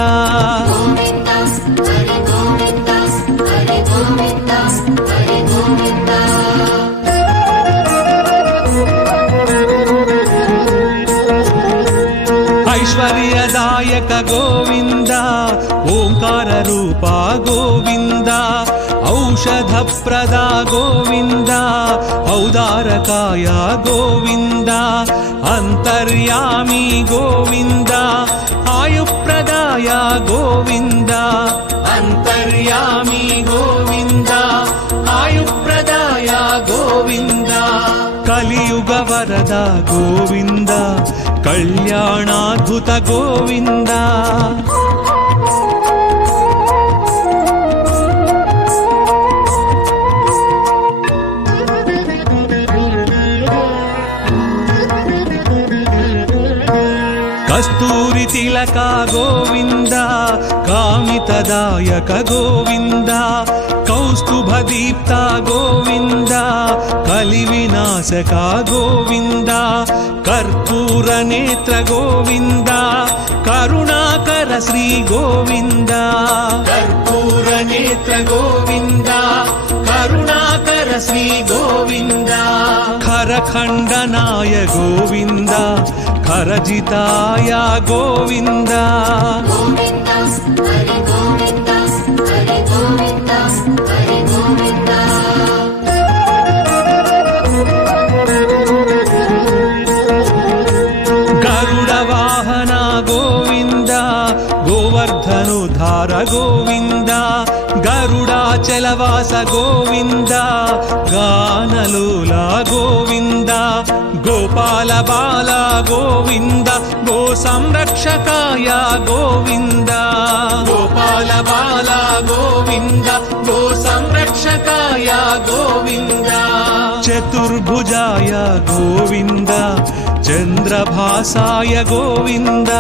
गोविन्द हरि गोविन्द हरि गोविन्द हरि गोविन्द ऐश्वर्यदायक गोविन्द ओंकार रूपा गोविन्द औषधप्रदा गोविन्द औदारकाय गोविन्द अन्तर्यामी गोविन्द आयुप्रदाय गोविन्द अन्तर्यामी गोविन्द आयुप्रदाय गोविन्द कलियुग वरद गोविन्द कल्याणाद्भुत गोविन्द నాయక గోవింద కౌస్తుభదీప్త గోవింద కలి వినాశక గోవింద కర్పూర నేత్ర గోవింద కరుణాకర శ్రీ గోవింద కర్పూర నేత్ర గోవింద కరుణాకర శ్రీ గోవింద ఖరఖండనాయ గోవింద ఖరజితాయ గోవింద గోవింద హరి గోవింద హరి గోవింద హరి గోవింద గరుడ వాహన గోవింద గోవర్ధనుధార గోవింద గరుడాచలవాస గోవింద గానలోల గోవింద గోపాల బాల గోవింద గో సంరక్షకాయ గోవింద గోపాల బాల గోవింద గో సంరక్షకాయ గోవింద చతుర్భుజాయ గోవింద చంద్రభాసాయ గోవింద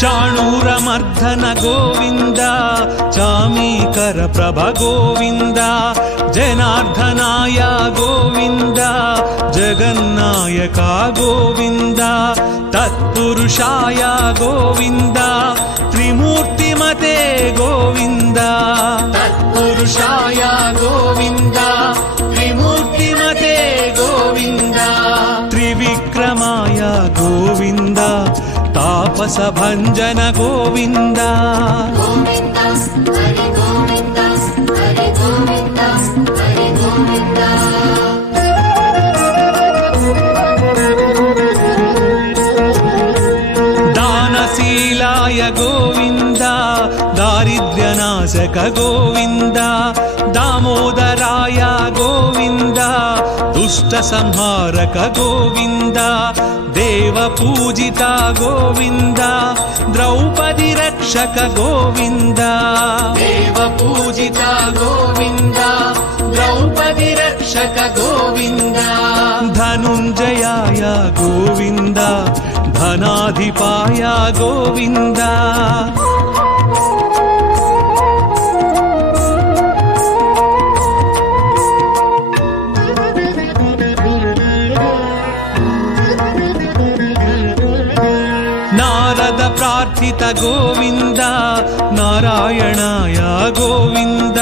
చాణూరమర్ధన గోవింద చామీకర ప్రభ గోవింద జనార్దనాయ గోవింద జగన్నాయక గోవింద తత్పురుషాయ గోవింద త్రిమూర్తిమతే గోవింద తత్పురుషాయ గోవింద త్రిమూర్తిమతే గోవింద త్రివిక్రమాయ గోవింద తాపస భంజన గోవింద గోవింద హరి గోవింద హరి గోవింద హరి గోవింద దానశీలాయ గోవింద దారిద్ర్యనాశక గోవింద దామోదరాయ గోవింద దుష్ట సంహారక గోవింద దేవ పూజిత గోవింద ద్రౌపది రక్షక గోవింద దేవ పూజిత గోవింద ద్రౌపది రక్షక గోవింద ధనుంజయాయ గోవింద ధనాధిపాయ గోవింద నారద ప్రార్థిత గోవింద నారాయణాయ గోవింద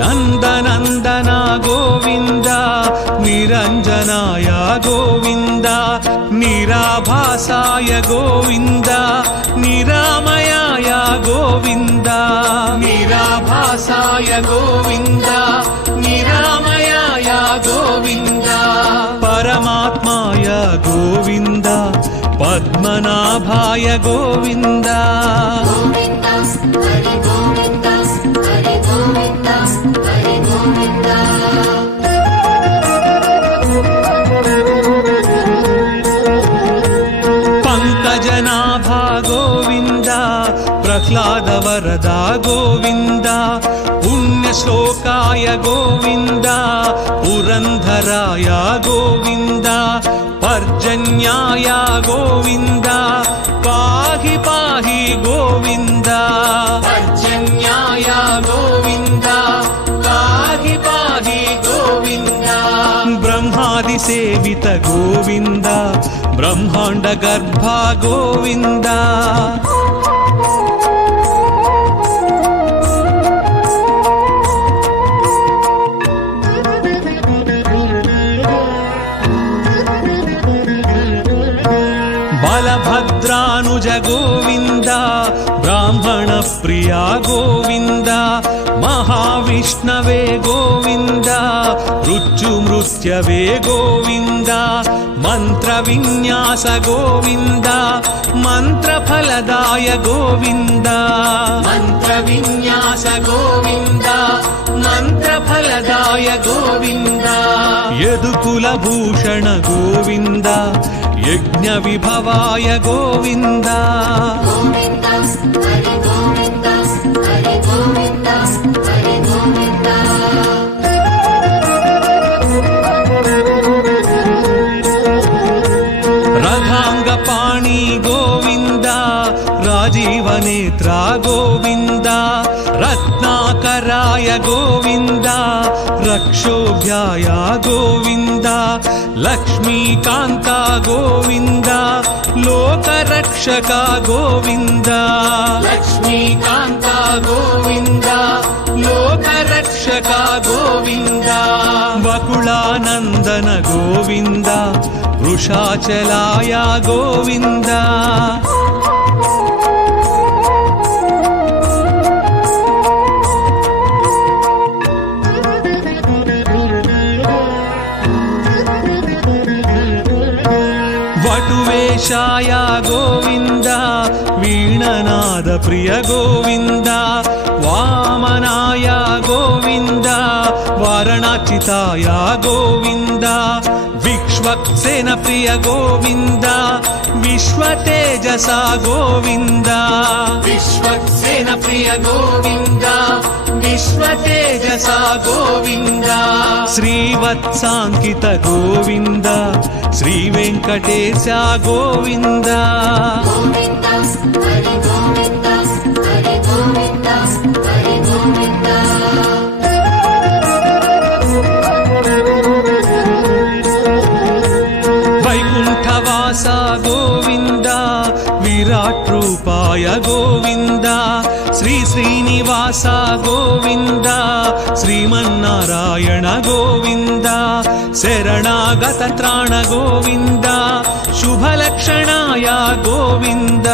నందనందన గోవింద నిరంజనాయ గోవింద నిరాభాసాయ గోవింద నిరామయాయ గోవింద నిరాభాసాయ గోవింద నిరామయాయ గోవింద పరమాత్మాయ గోవింద పద్మనాభాయ గోవింద గోవింద హరి గోవింద హరి గోవింద హరి గోవింద పంకజనాభా గోవింద ప్రహ్లాద వరద గోవింద పుణ్యశ్లోకాయ గోవింద పురంధరాయ గోవింద పర్జన్యాయ గోవింద పాహి పాహి గోవింద పర్జన్యాయ గోవింద పాహి పాహి గోవింద బ్రహ్మాది సేవిత గోవింద బ్రహ్మాండ గర్భ గోవింద బలభద్రానుజ గోవింద బ్రాహ్మణ ప్రియా గోవింద మహావిష్ణవే గోవింద మృత్యుమృత్యవే గోవింద మంత్ర విన్యాస గోవింద మంత్రఫలదాయ గోవింద మంత్ర విన్యాస గోవింద మంత్రఫలదాయ గోవింద యదుకుల భూషణ గోవింద యజ్ఞ విభవాయ గోవింద గోవింద హరి గోవింద హరి గోవింద హరి గోవింద నేత్ర గోవింద రత్నాకరాయ గోవింద రక్షోభ్యాయ గోవింద లక్ష్మీకాంత గోవింద లోకరక్షక గోవింద లక్ష్మీకాంత గోవింద లోకరక్షక గోవింద వకుళానందన గోవింద వృషాచలాయ గోవింద వటువేషాయ గోవింద వీణనాద ప్రియ గోవింద వామనాయ గోవింద వారణాచితాయ గోవింద విక్ష్వక్సేన ప్రియ గోవింద విశ్వతేజస గోవింద విశ్వక్సేన ప్రియ గోవింద విశ్వతేజస గోవింద శ్రీవత్సాంకిత గోవింద శ్రీ వెంకటేశ గోవింద గోవింద హరి గోవింద హరి గోవింద హరి గోవింద వైకుంఠవాస గోవింద విరాట్ రూపాయ గోవింద శ్రీ శ్రీనివాస గోవింద శ్రీమన్నారాయణ గోవింద శరణాగత త్రాణ గోవింద శుభలక్షణాయ గోవింద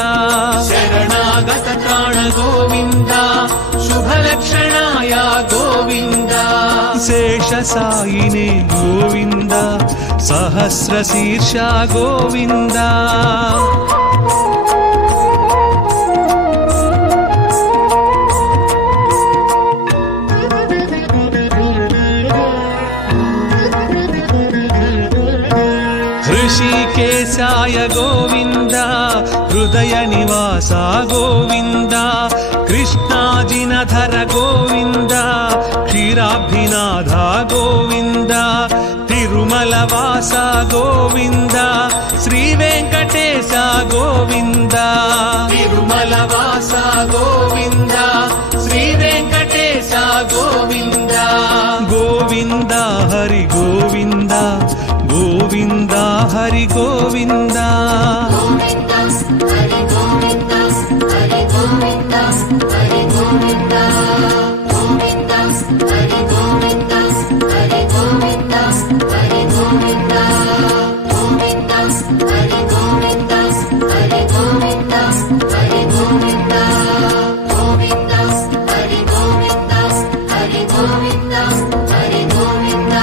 శరణాగత త్రాణ గోవింద శుభలక్షణాయ గోవింద శేషసాయినే గోవింద సహస్రశీర్ష గోవింద ऋषिकेशाय गोविन्द हृदय निवास गोविन्द कृष्णाजिनधर गोविन्द क्षीराब्धिनाथ गोविन्द तिरुमलवास गोविन्द श्रीवेङ्कटेश गोविन्द తిరుమలవాస గోవింద శ్రీ వెంకటేశ గోవింద गोविन्द हरि गोविन्द गोविन्द हरि गोविन्द గోవింద హరి గోవింద హరి గోవింద హరి గోవింద గోవింద హరి గోవింద హరి గోవింద హరి గోవింద గోవింద హరి గోవింద హరి గోవింద హరి గోవింద గోవింద హరి గోవింద హరి గోవింద హరి గోవింద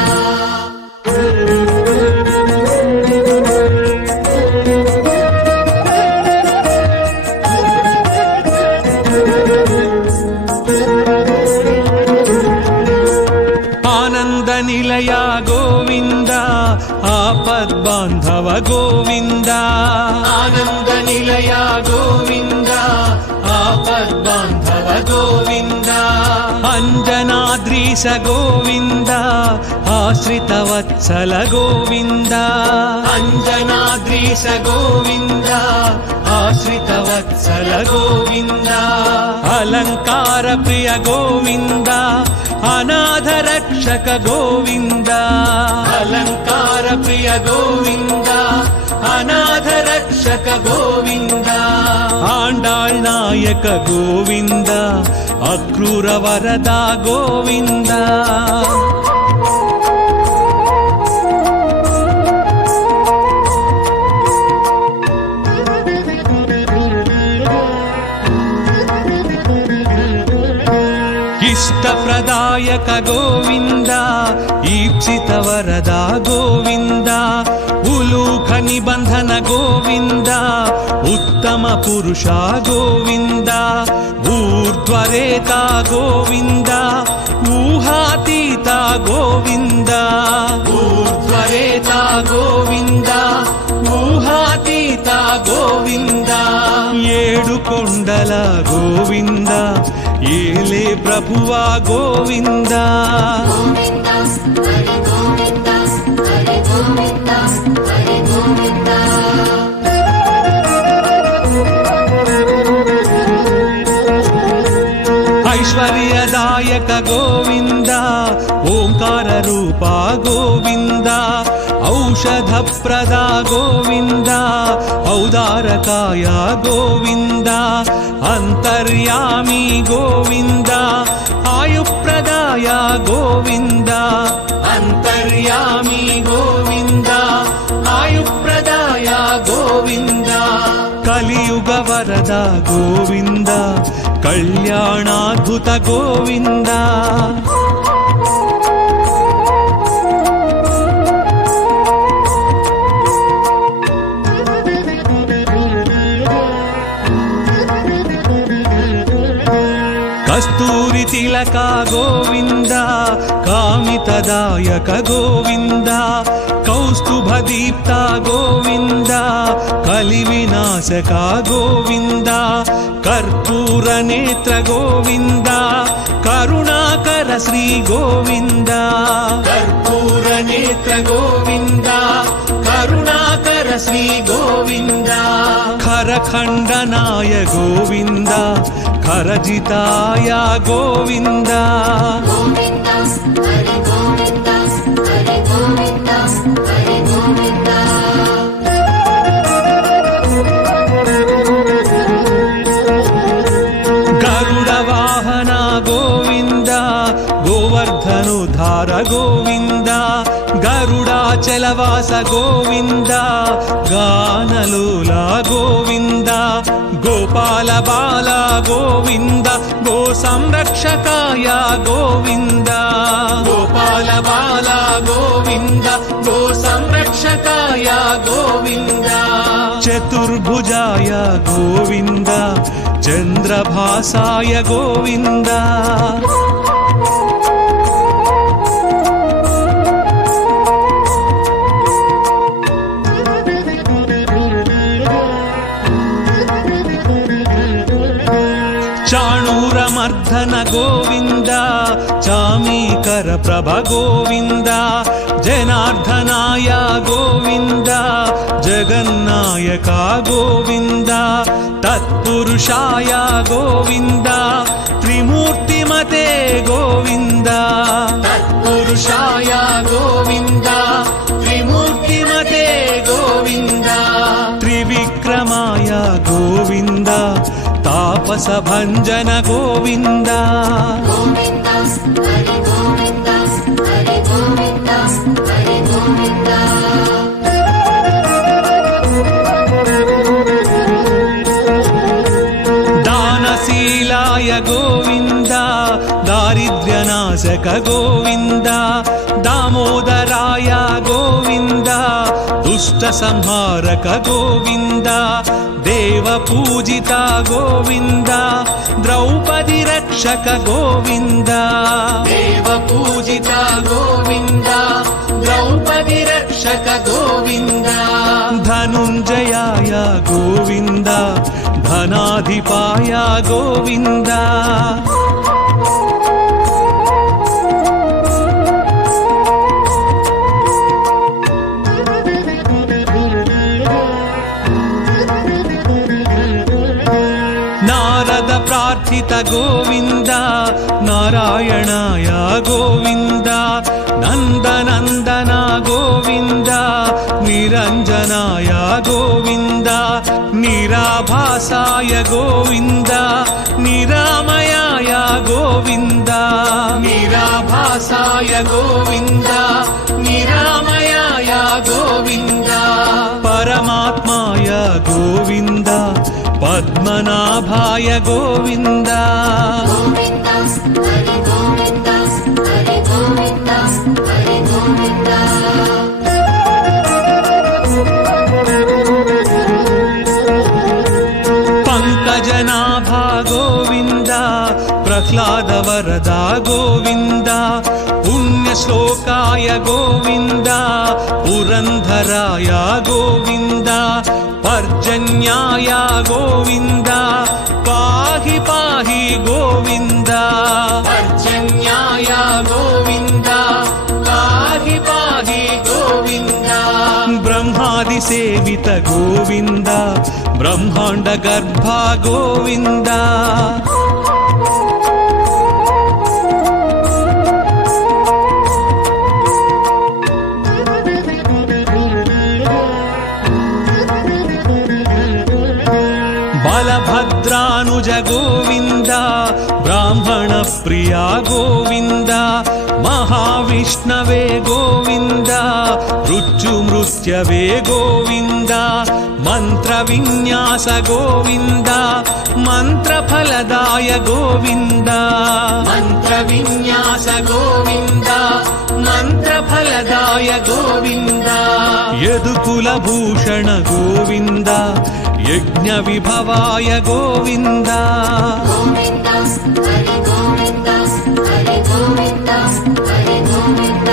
आनंद निलय गोविंद आपद्बांधव गोविंद ఆనంద నిలయ గోవింద ఆపద్బాంధవ గోవింద अंजनाद्रीश गोविंद आश्रित वत्सल गोविंद అంజనాద్రీశ గోవింద ఆశ్రిత వత్సల గోవింద अलंकार प्रिय गोविंद अनाथ रक्षक गोविंद అలంకార ప్రియ గోవింద అనాథ రక్షక గోవింద आंडाळ नायक गोविंद अक्रूर वरदा गोविंद इष्टप्रदायक गोविंद ईप्सित वरदा गोविंद उलूख निबंधन गोविंद उत्तम पुरुषा गोविंद ऊर्ध्वरेता गोविंद ऊहातीता गोविंद ఊర్ధ్వరేత గోవింద ఊహాతీత గోవింద ఏడు కొండల గోవింద ఏలే ప్రభువా గోవింద గోవింద హరి గోవింద హరి గోవింద హరి గోవింద ಗೋವಿಂದ ಔಷಧಪ್ರದ ಗೋವಿಂದ ಔದಾರಕಾಯ ಗೋವಿಂದ ಅಂತರ್ಯಾಮಿ ಗೋವಿಂದ ಆಯುಪ್ರದಾಯ ಗೋವಿಂದ ಅಂತರ್ಯಾಮಿ ಗೋವಿಂದ ಆಯುಪ್ರದಾಯ ಗೋವಿಂದ ಕಲಿಯುಗ ವರದ ಗೋವಿಂದ ಕಲ್ಯಾಣಾದ್ಭುತ ಗೋವಿಂದ ಕಸ್ತೂರಿ ತಿಲಕ ಗೋವಿಂದ ಕಾಮಿತದಾಯಕ ಗೋವಿಂದ ಕೌಸ್ತುಭ ದೀಪ್ತ ಗೋವಿಂದ ಕಲಿವಿನಾಶಕ ಗೋವಿಂದ ಕರ್ಪೂರ ನೇತ್ರ ಗೋವಿಂದ ಕರುಣಾಕರ ಶ್ರೀ ಗೋವಿಂದ ಕರ್ಪೂರ ನೇತ್ರ ಗೋವಿಂದ ಕರುಣಾಕರ ಶ್ರೀ ಗೋವಿಂದ ಖರಖಂಡನಾಯ ಗೋವಿಂದ ಖರಜಿತಾಯ ಗೋವಿಂದ ಗೋವಿಂದ ಹರಿ ಗೋವಿಂದ ಹರಿ ಗೋವಿಂದ ಹರಿ ಗೋವಿಂದ ಗರುಡ ವಾಹನ ಗೋವಿಂದ ಗೋವರ್ಧನುಧಾರ ಗೋವಿಂದ ಗರುಡಾಚಲವಾಸ ಗೋವಿಂದ ಗಾನಲೋಲ ಗೋವಿಂದ ಗೋಪಾಲ ಬಾಲ ಗೋವಿಂದ ಗೋ ಸಂರಕ್ಷಕಾಯ ಗೋವಿಂದ ಗೋಪಾಲ ಬಾಲ ಗೋವಿಂದ ಗೋ ಸಂರಕ್ಷಕಾಯ ಗೋವಿಂದ ಚತುರ್ಭುಜಾಯ ಗೋವಿಂದ ಚಂದ್ರಭಾಸಾಯ ಗೋವಿಂದ ಚಾಣೂರಮರ್ಧನ ಗೋವಿಂದ ಚಾಮೀಕರ ಪ್ರಭ ಗೋವಿಂದ ಜನಾರ್ದನಾಯ ಗೋವಿಂದ ಜಗನ್ನಾಯಕ ಗೋವಿಂದ ತತ್ಪುರುಷಾಯ ಗೋವಿಂದ ತ್ರಿಮೂರ್ತಿಮತೆ ಗೋವಿಂದ ತತ್ಪುರುಷಾಯ ಗೋವಿಂದ ತ್ರಿಮೂರ್ತಿಮತೆ ಗೋವಿಂದ ತ್ರಿವಿಕ್ರಮಾಯ ಗೋವಿಂದ ತಾಪಸ ಭಂಜನ ಗೋವಿಂದ ಗೋವಿಂದ ಹರಿ ಗೋವಿಂದ ಹರಿ ಗೋವಿಂದ ಹರಿ ಗೋವಿಂದ ದಾನಶೀಲಾಯ ಗೋವಿಂದ ದಾರಿದ್ರ್ಯನಾಶಕ ಗೋವಿಂದ ದಾಮೋದರಾಯ ಗೋವಿಂದ ದುಷ್ಟ ಸಂಹಾರಕ ಗೋವಿಂದ ದೇವ ಪೂಜಿತ ಗೋವಿಂದ ದ್ರೌಪದಿ ರಕ್ಷಕ ಗೋವಿಂದ ದೇವ ಪೂಜಿತ ಗೋವಿಂದ ದ್ರೌಪದಿ ರಕ್ಷಕ ಗೋವಿಂದ ಧನುಂಜಯಾಯ ಗೋವಿಂದ ಧನಾಧಿಪಾಯ ಗೋವಿಂದ ನಾರದ ಪ್ರಾರ್ಥಿತ ಗೋವಿಂದ ನಾರಾಯಣಾಯ ಗೋವಿಂದ ನಂದನಂದನ ಗೋವಿಂದ ನಿರಂಜನಾಯ ಗೋವಿಂದ ನಿರಾಭಾಸಾಯ ಗೋವಿಂದ ನಿರಾಮಯಾಯ ಗೋವಿಂದ ನಿರಾಭಾಸಾಯ ಗೋವಿಂದ ನಿರಾಮಯಾಯ ಗೋವಿಂದ ಪರಮಾತ್ಮಾಯ ಗೋವಿಂದ ಪದ್ಮನಾಭಾಯ ಗೋವಿಂದ ಗೋವಿಂದ ಹರಿ ಗೋವಿಂದ ಹರಿ ಗೋವಿಂದ ಹರಿ ಗೋವಿಂದ ಪಂಕಜನಾಭ ಗೋವಿಂದ ಪ್ರಹ್ಲಾದ ವರದ ಗೋವಿಂದ ಪುಣ್ಯ ಶ್ಲೋಕಾಯ ಗೋವಿಂದ ಪುರಂಧರಾಯ ಗೋವಿಂದ ಪರ್ಜನ್ಯಾಯ ಗೋವಿಂದ ಪಾಹಿ ಪಾಹಿ ಗೋವಿಂದ ಪರ್ಜನ್ಯಾಯ ಗೋವಿಂದ ಪಾಹಿ ಪಾಹಿ ಗೋವಿಂದ ಬ್ರಹ್ಮಾದಿ ಸೇವಿತ ಗೋವಿಂದ ಬ್ರಹ್ಮಾಂಡ ಗರ್ಭ ಗೋವಿಂದ ವಿಷ್ಣವೇ ಗೋವಿಂದ ಮೃತ್ಯುಮೃತ್ಯವೇ ಗೋವಿಂದ ಮಂತ್ರ ವಿನ್ಯಾಸ ಗೋವಿಂದ ಮಂತ್ರ ಫಲದಾಯ ಗೋವಿಂದ ಮಂತ್ರ ವಿನ್ಯಾಸ ಗೋವಿಂದ ಮಂತ್ರ ಫಲದಾಯ ಗೋವಿಂದ ಯದುಕುಲಭೂಷಣ ಗೋವಿಂದ ಯಜ್ಞ ವಿಭವಾಯ ಗೋವಿಂದ ಗೋವಿಂದ ಹರಿ ಗೋವಿಂದ ಹರಿ ಗೋವಿಂದ ಹರಿ ಗೋವಿಂದ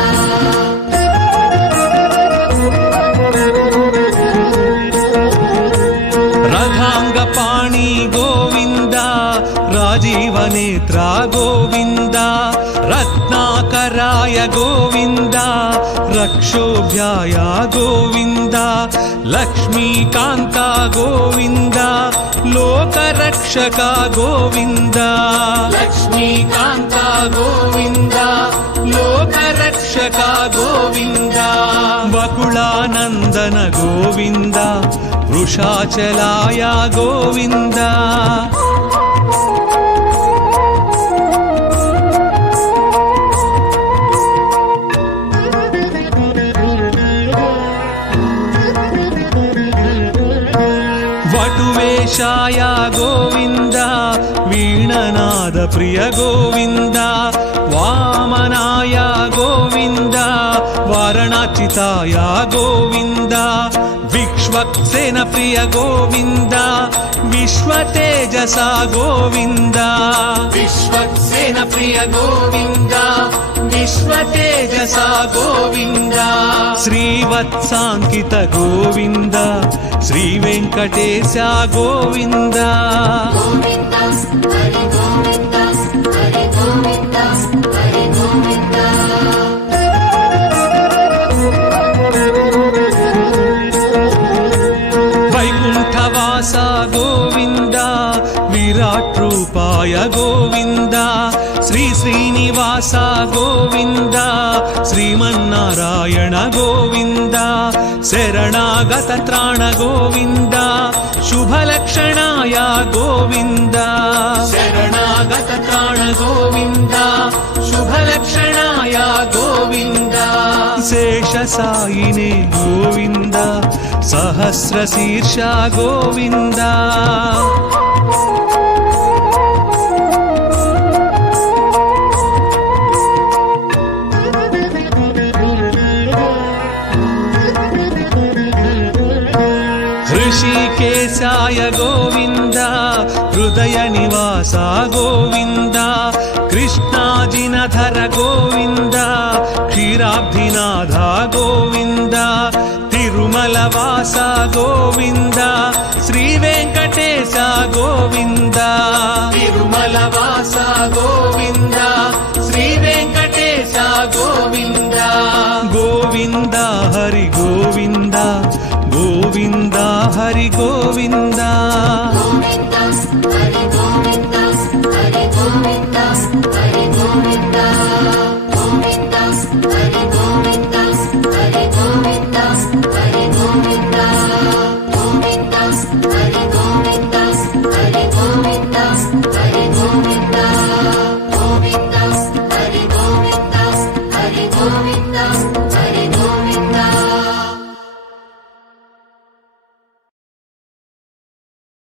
ರಥಾಂಗ ಪಾಣಿ ಗೋವಿಂದ ರಾಜೀವ ನೇತ್ರ ಗೋವಿಂದ ರತ್ನಾಕರಾಯ ಗೋವಿಂದ ರಕ್ಷೋಭ್ಯಾಯ ಗೋವಿಂದ ಲಕ್ಷ್ಮೀಕಾಂತ ಗೋವಿಂದ ಲೋಕರಕ್ಷಕ ಗೋವಿಂದ ಲಕ್ಷ್ಮೀಕಾಂತ ಗೋವಿಂದ ಲೋಕರಕ್ಷಕ ಗೋವಿಂದ ಬಕುಳಾನಂದನ ಗೋವಿಂದ ವೃಷಾಚಲಾಯ ಗೋವಿಂದ ವಟುವೇಶಾಯ ಗೋವಿಂದ ವೀಣನಾದ ಪ್ರಿಯ ಗೋವಿಂದ ವಾಮನಾಯ ಗೋವಿಂದ ವಾರಣಾಚಿತಾಯ ಗೋವಿಂದ ವಿಶ್ವಕ್ಸೇನ ಪ್ರಿಯ ಗೋವಿಂದ ವಿಶ್ವತೇಜಸ ಗೋವಿಂದ ವಿಶ್ವಕ್ಸೇನ ಪ್ರಿಯ ಗೋವಿಂದ ವಿಶ್ವತೇಜಸ ಗೋವಿಂದ ಶ್ರೀವತ್ಸಾಂಕಿತ ಗೋವಿಂದ ಶ್ರೀ ವೆಂಕಟೇಶ ಗೋವಿಂದ ಗೋವಿಂದ ಹರಿ ಗೋವಿಂದ ಹರಿ ಗೋವಿಂದ ಹರಿ ಗೋವಿಂದ ವೈಕುಂಠವಾಸ ಗೋವಿಂದ ವಿರಾಟ್ ರೂಪಾಯ ಗೋವಿಂದ ಶ್ರೀ ಶ್ರೀನಿವಾಸ ಗೋವಿಂದ ಶ್ರೀಮನ್ನಾರಾಯಣ ಗೋವಿಂದ ಶರಣಾಗತ ತ್ರಾಣ ಗೋವಿಂದ ಶುಭಲಕ್ಷಣಾಯ ಗೋವಿಂದ ಶರಣಾಗತ ತ್ರಾಣ ಗೋವಿಂದ ಶುಭಲಕ್ಷಣಾಯ ಗೋವಿಂದ ಶೇಷಸಾಯಿನೇ ಗೋವಿಂದ ಸಹಸ್ರ ಶೀರ್ಷ ಗೋವಿಂದ ಋಷಿಕೇಶಾಯ ಗೋವಿಂದ ಹೃದಯ ನಿವಾಸ ಗೋವಿಂದ ಕೃಷ್ಣಾಜಿನಧರ ಗೋವಿಂದ ಕ್ಷೀರಾಬ್ಧಿನಾಥ ಗೋವಿಂದ ತಿರುಮಲವಾಸ ಗೋವಿಂದ ಶ್ರೀ ವೆಂಕಟೇಶ ಗೋವಿಂದ ತಿರುಮಲವಾಸ ಗೋವಿಂದ ಶ್ರೀ ವೆಂಕಟೇಶ ಗೋವಿಂದ ಗೋವಿಂದ ಹರಿ ಗೋವಿಂದ ಗೋವಿಂದ ಹರಿ ಗೋವಿಂದ ಗೋವಿಂದ ಹರಿ ಗೋವಿಂದ ಹರಿ ಗೋವಿಂದ ಹರಿ ಗೋವಿಂದ ಗೋವಿಂದ ಹರಿ ಗೋವಿಂದ ಹರಿ ಗೋವಿಂದ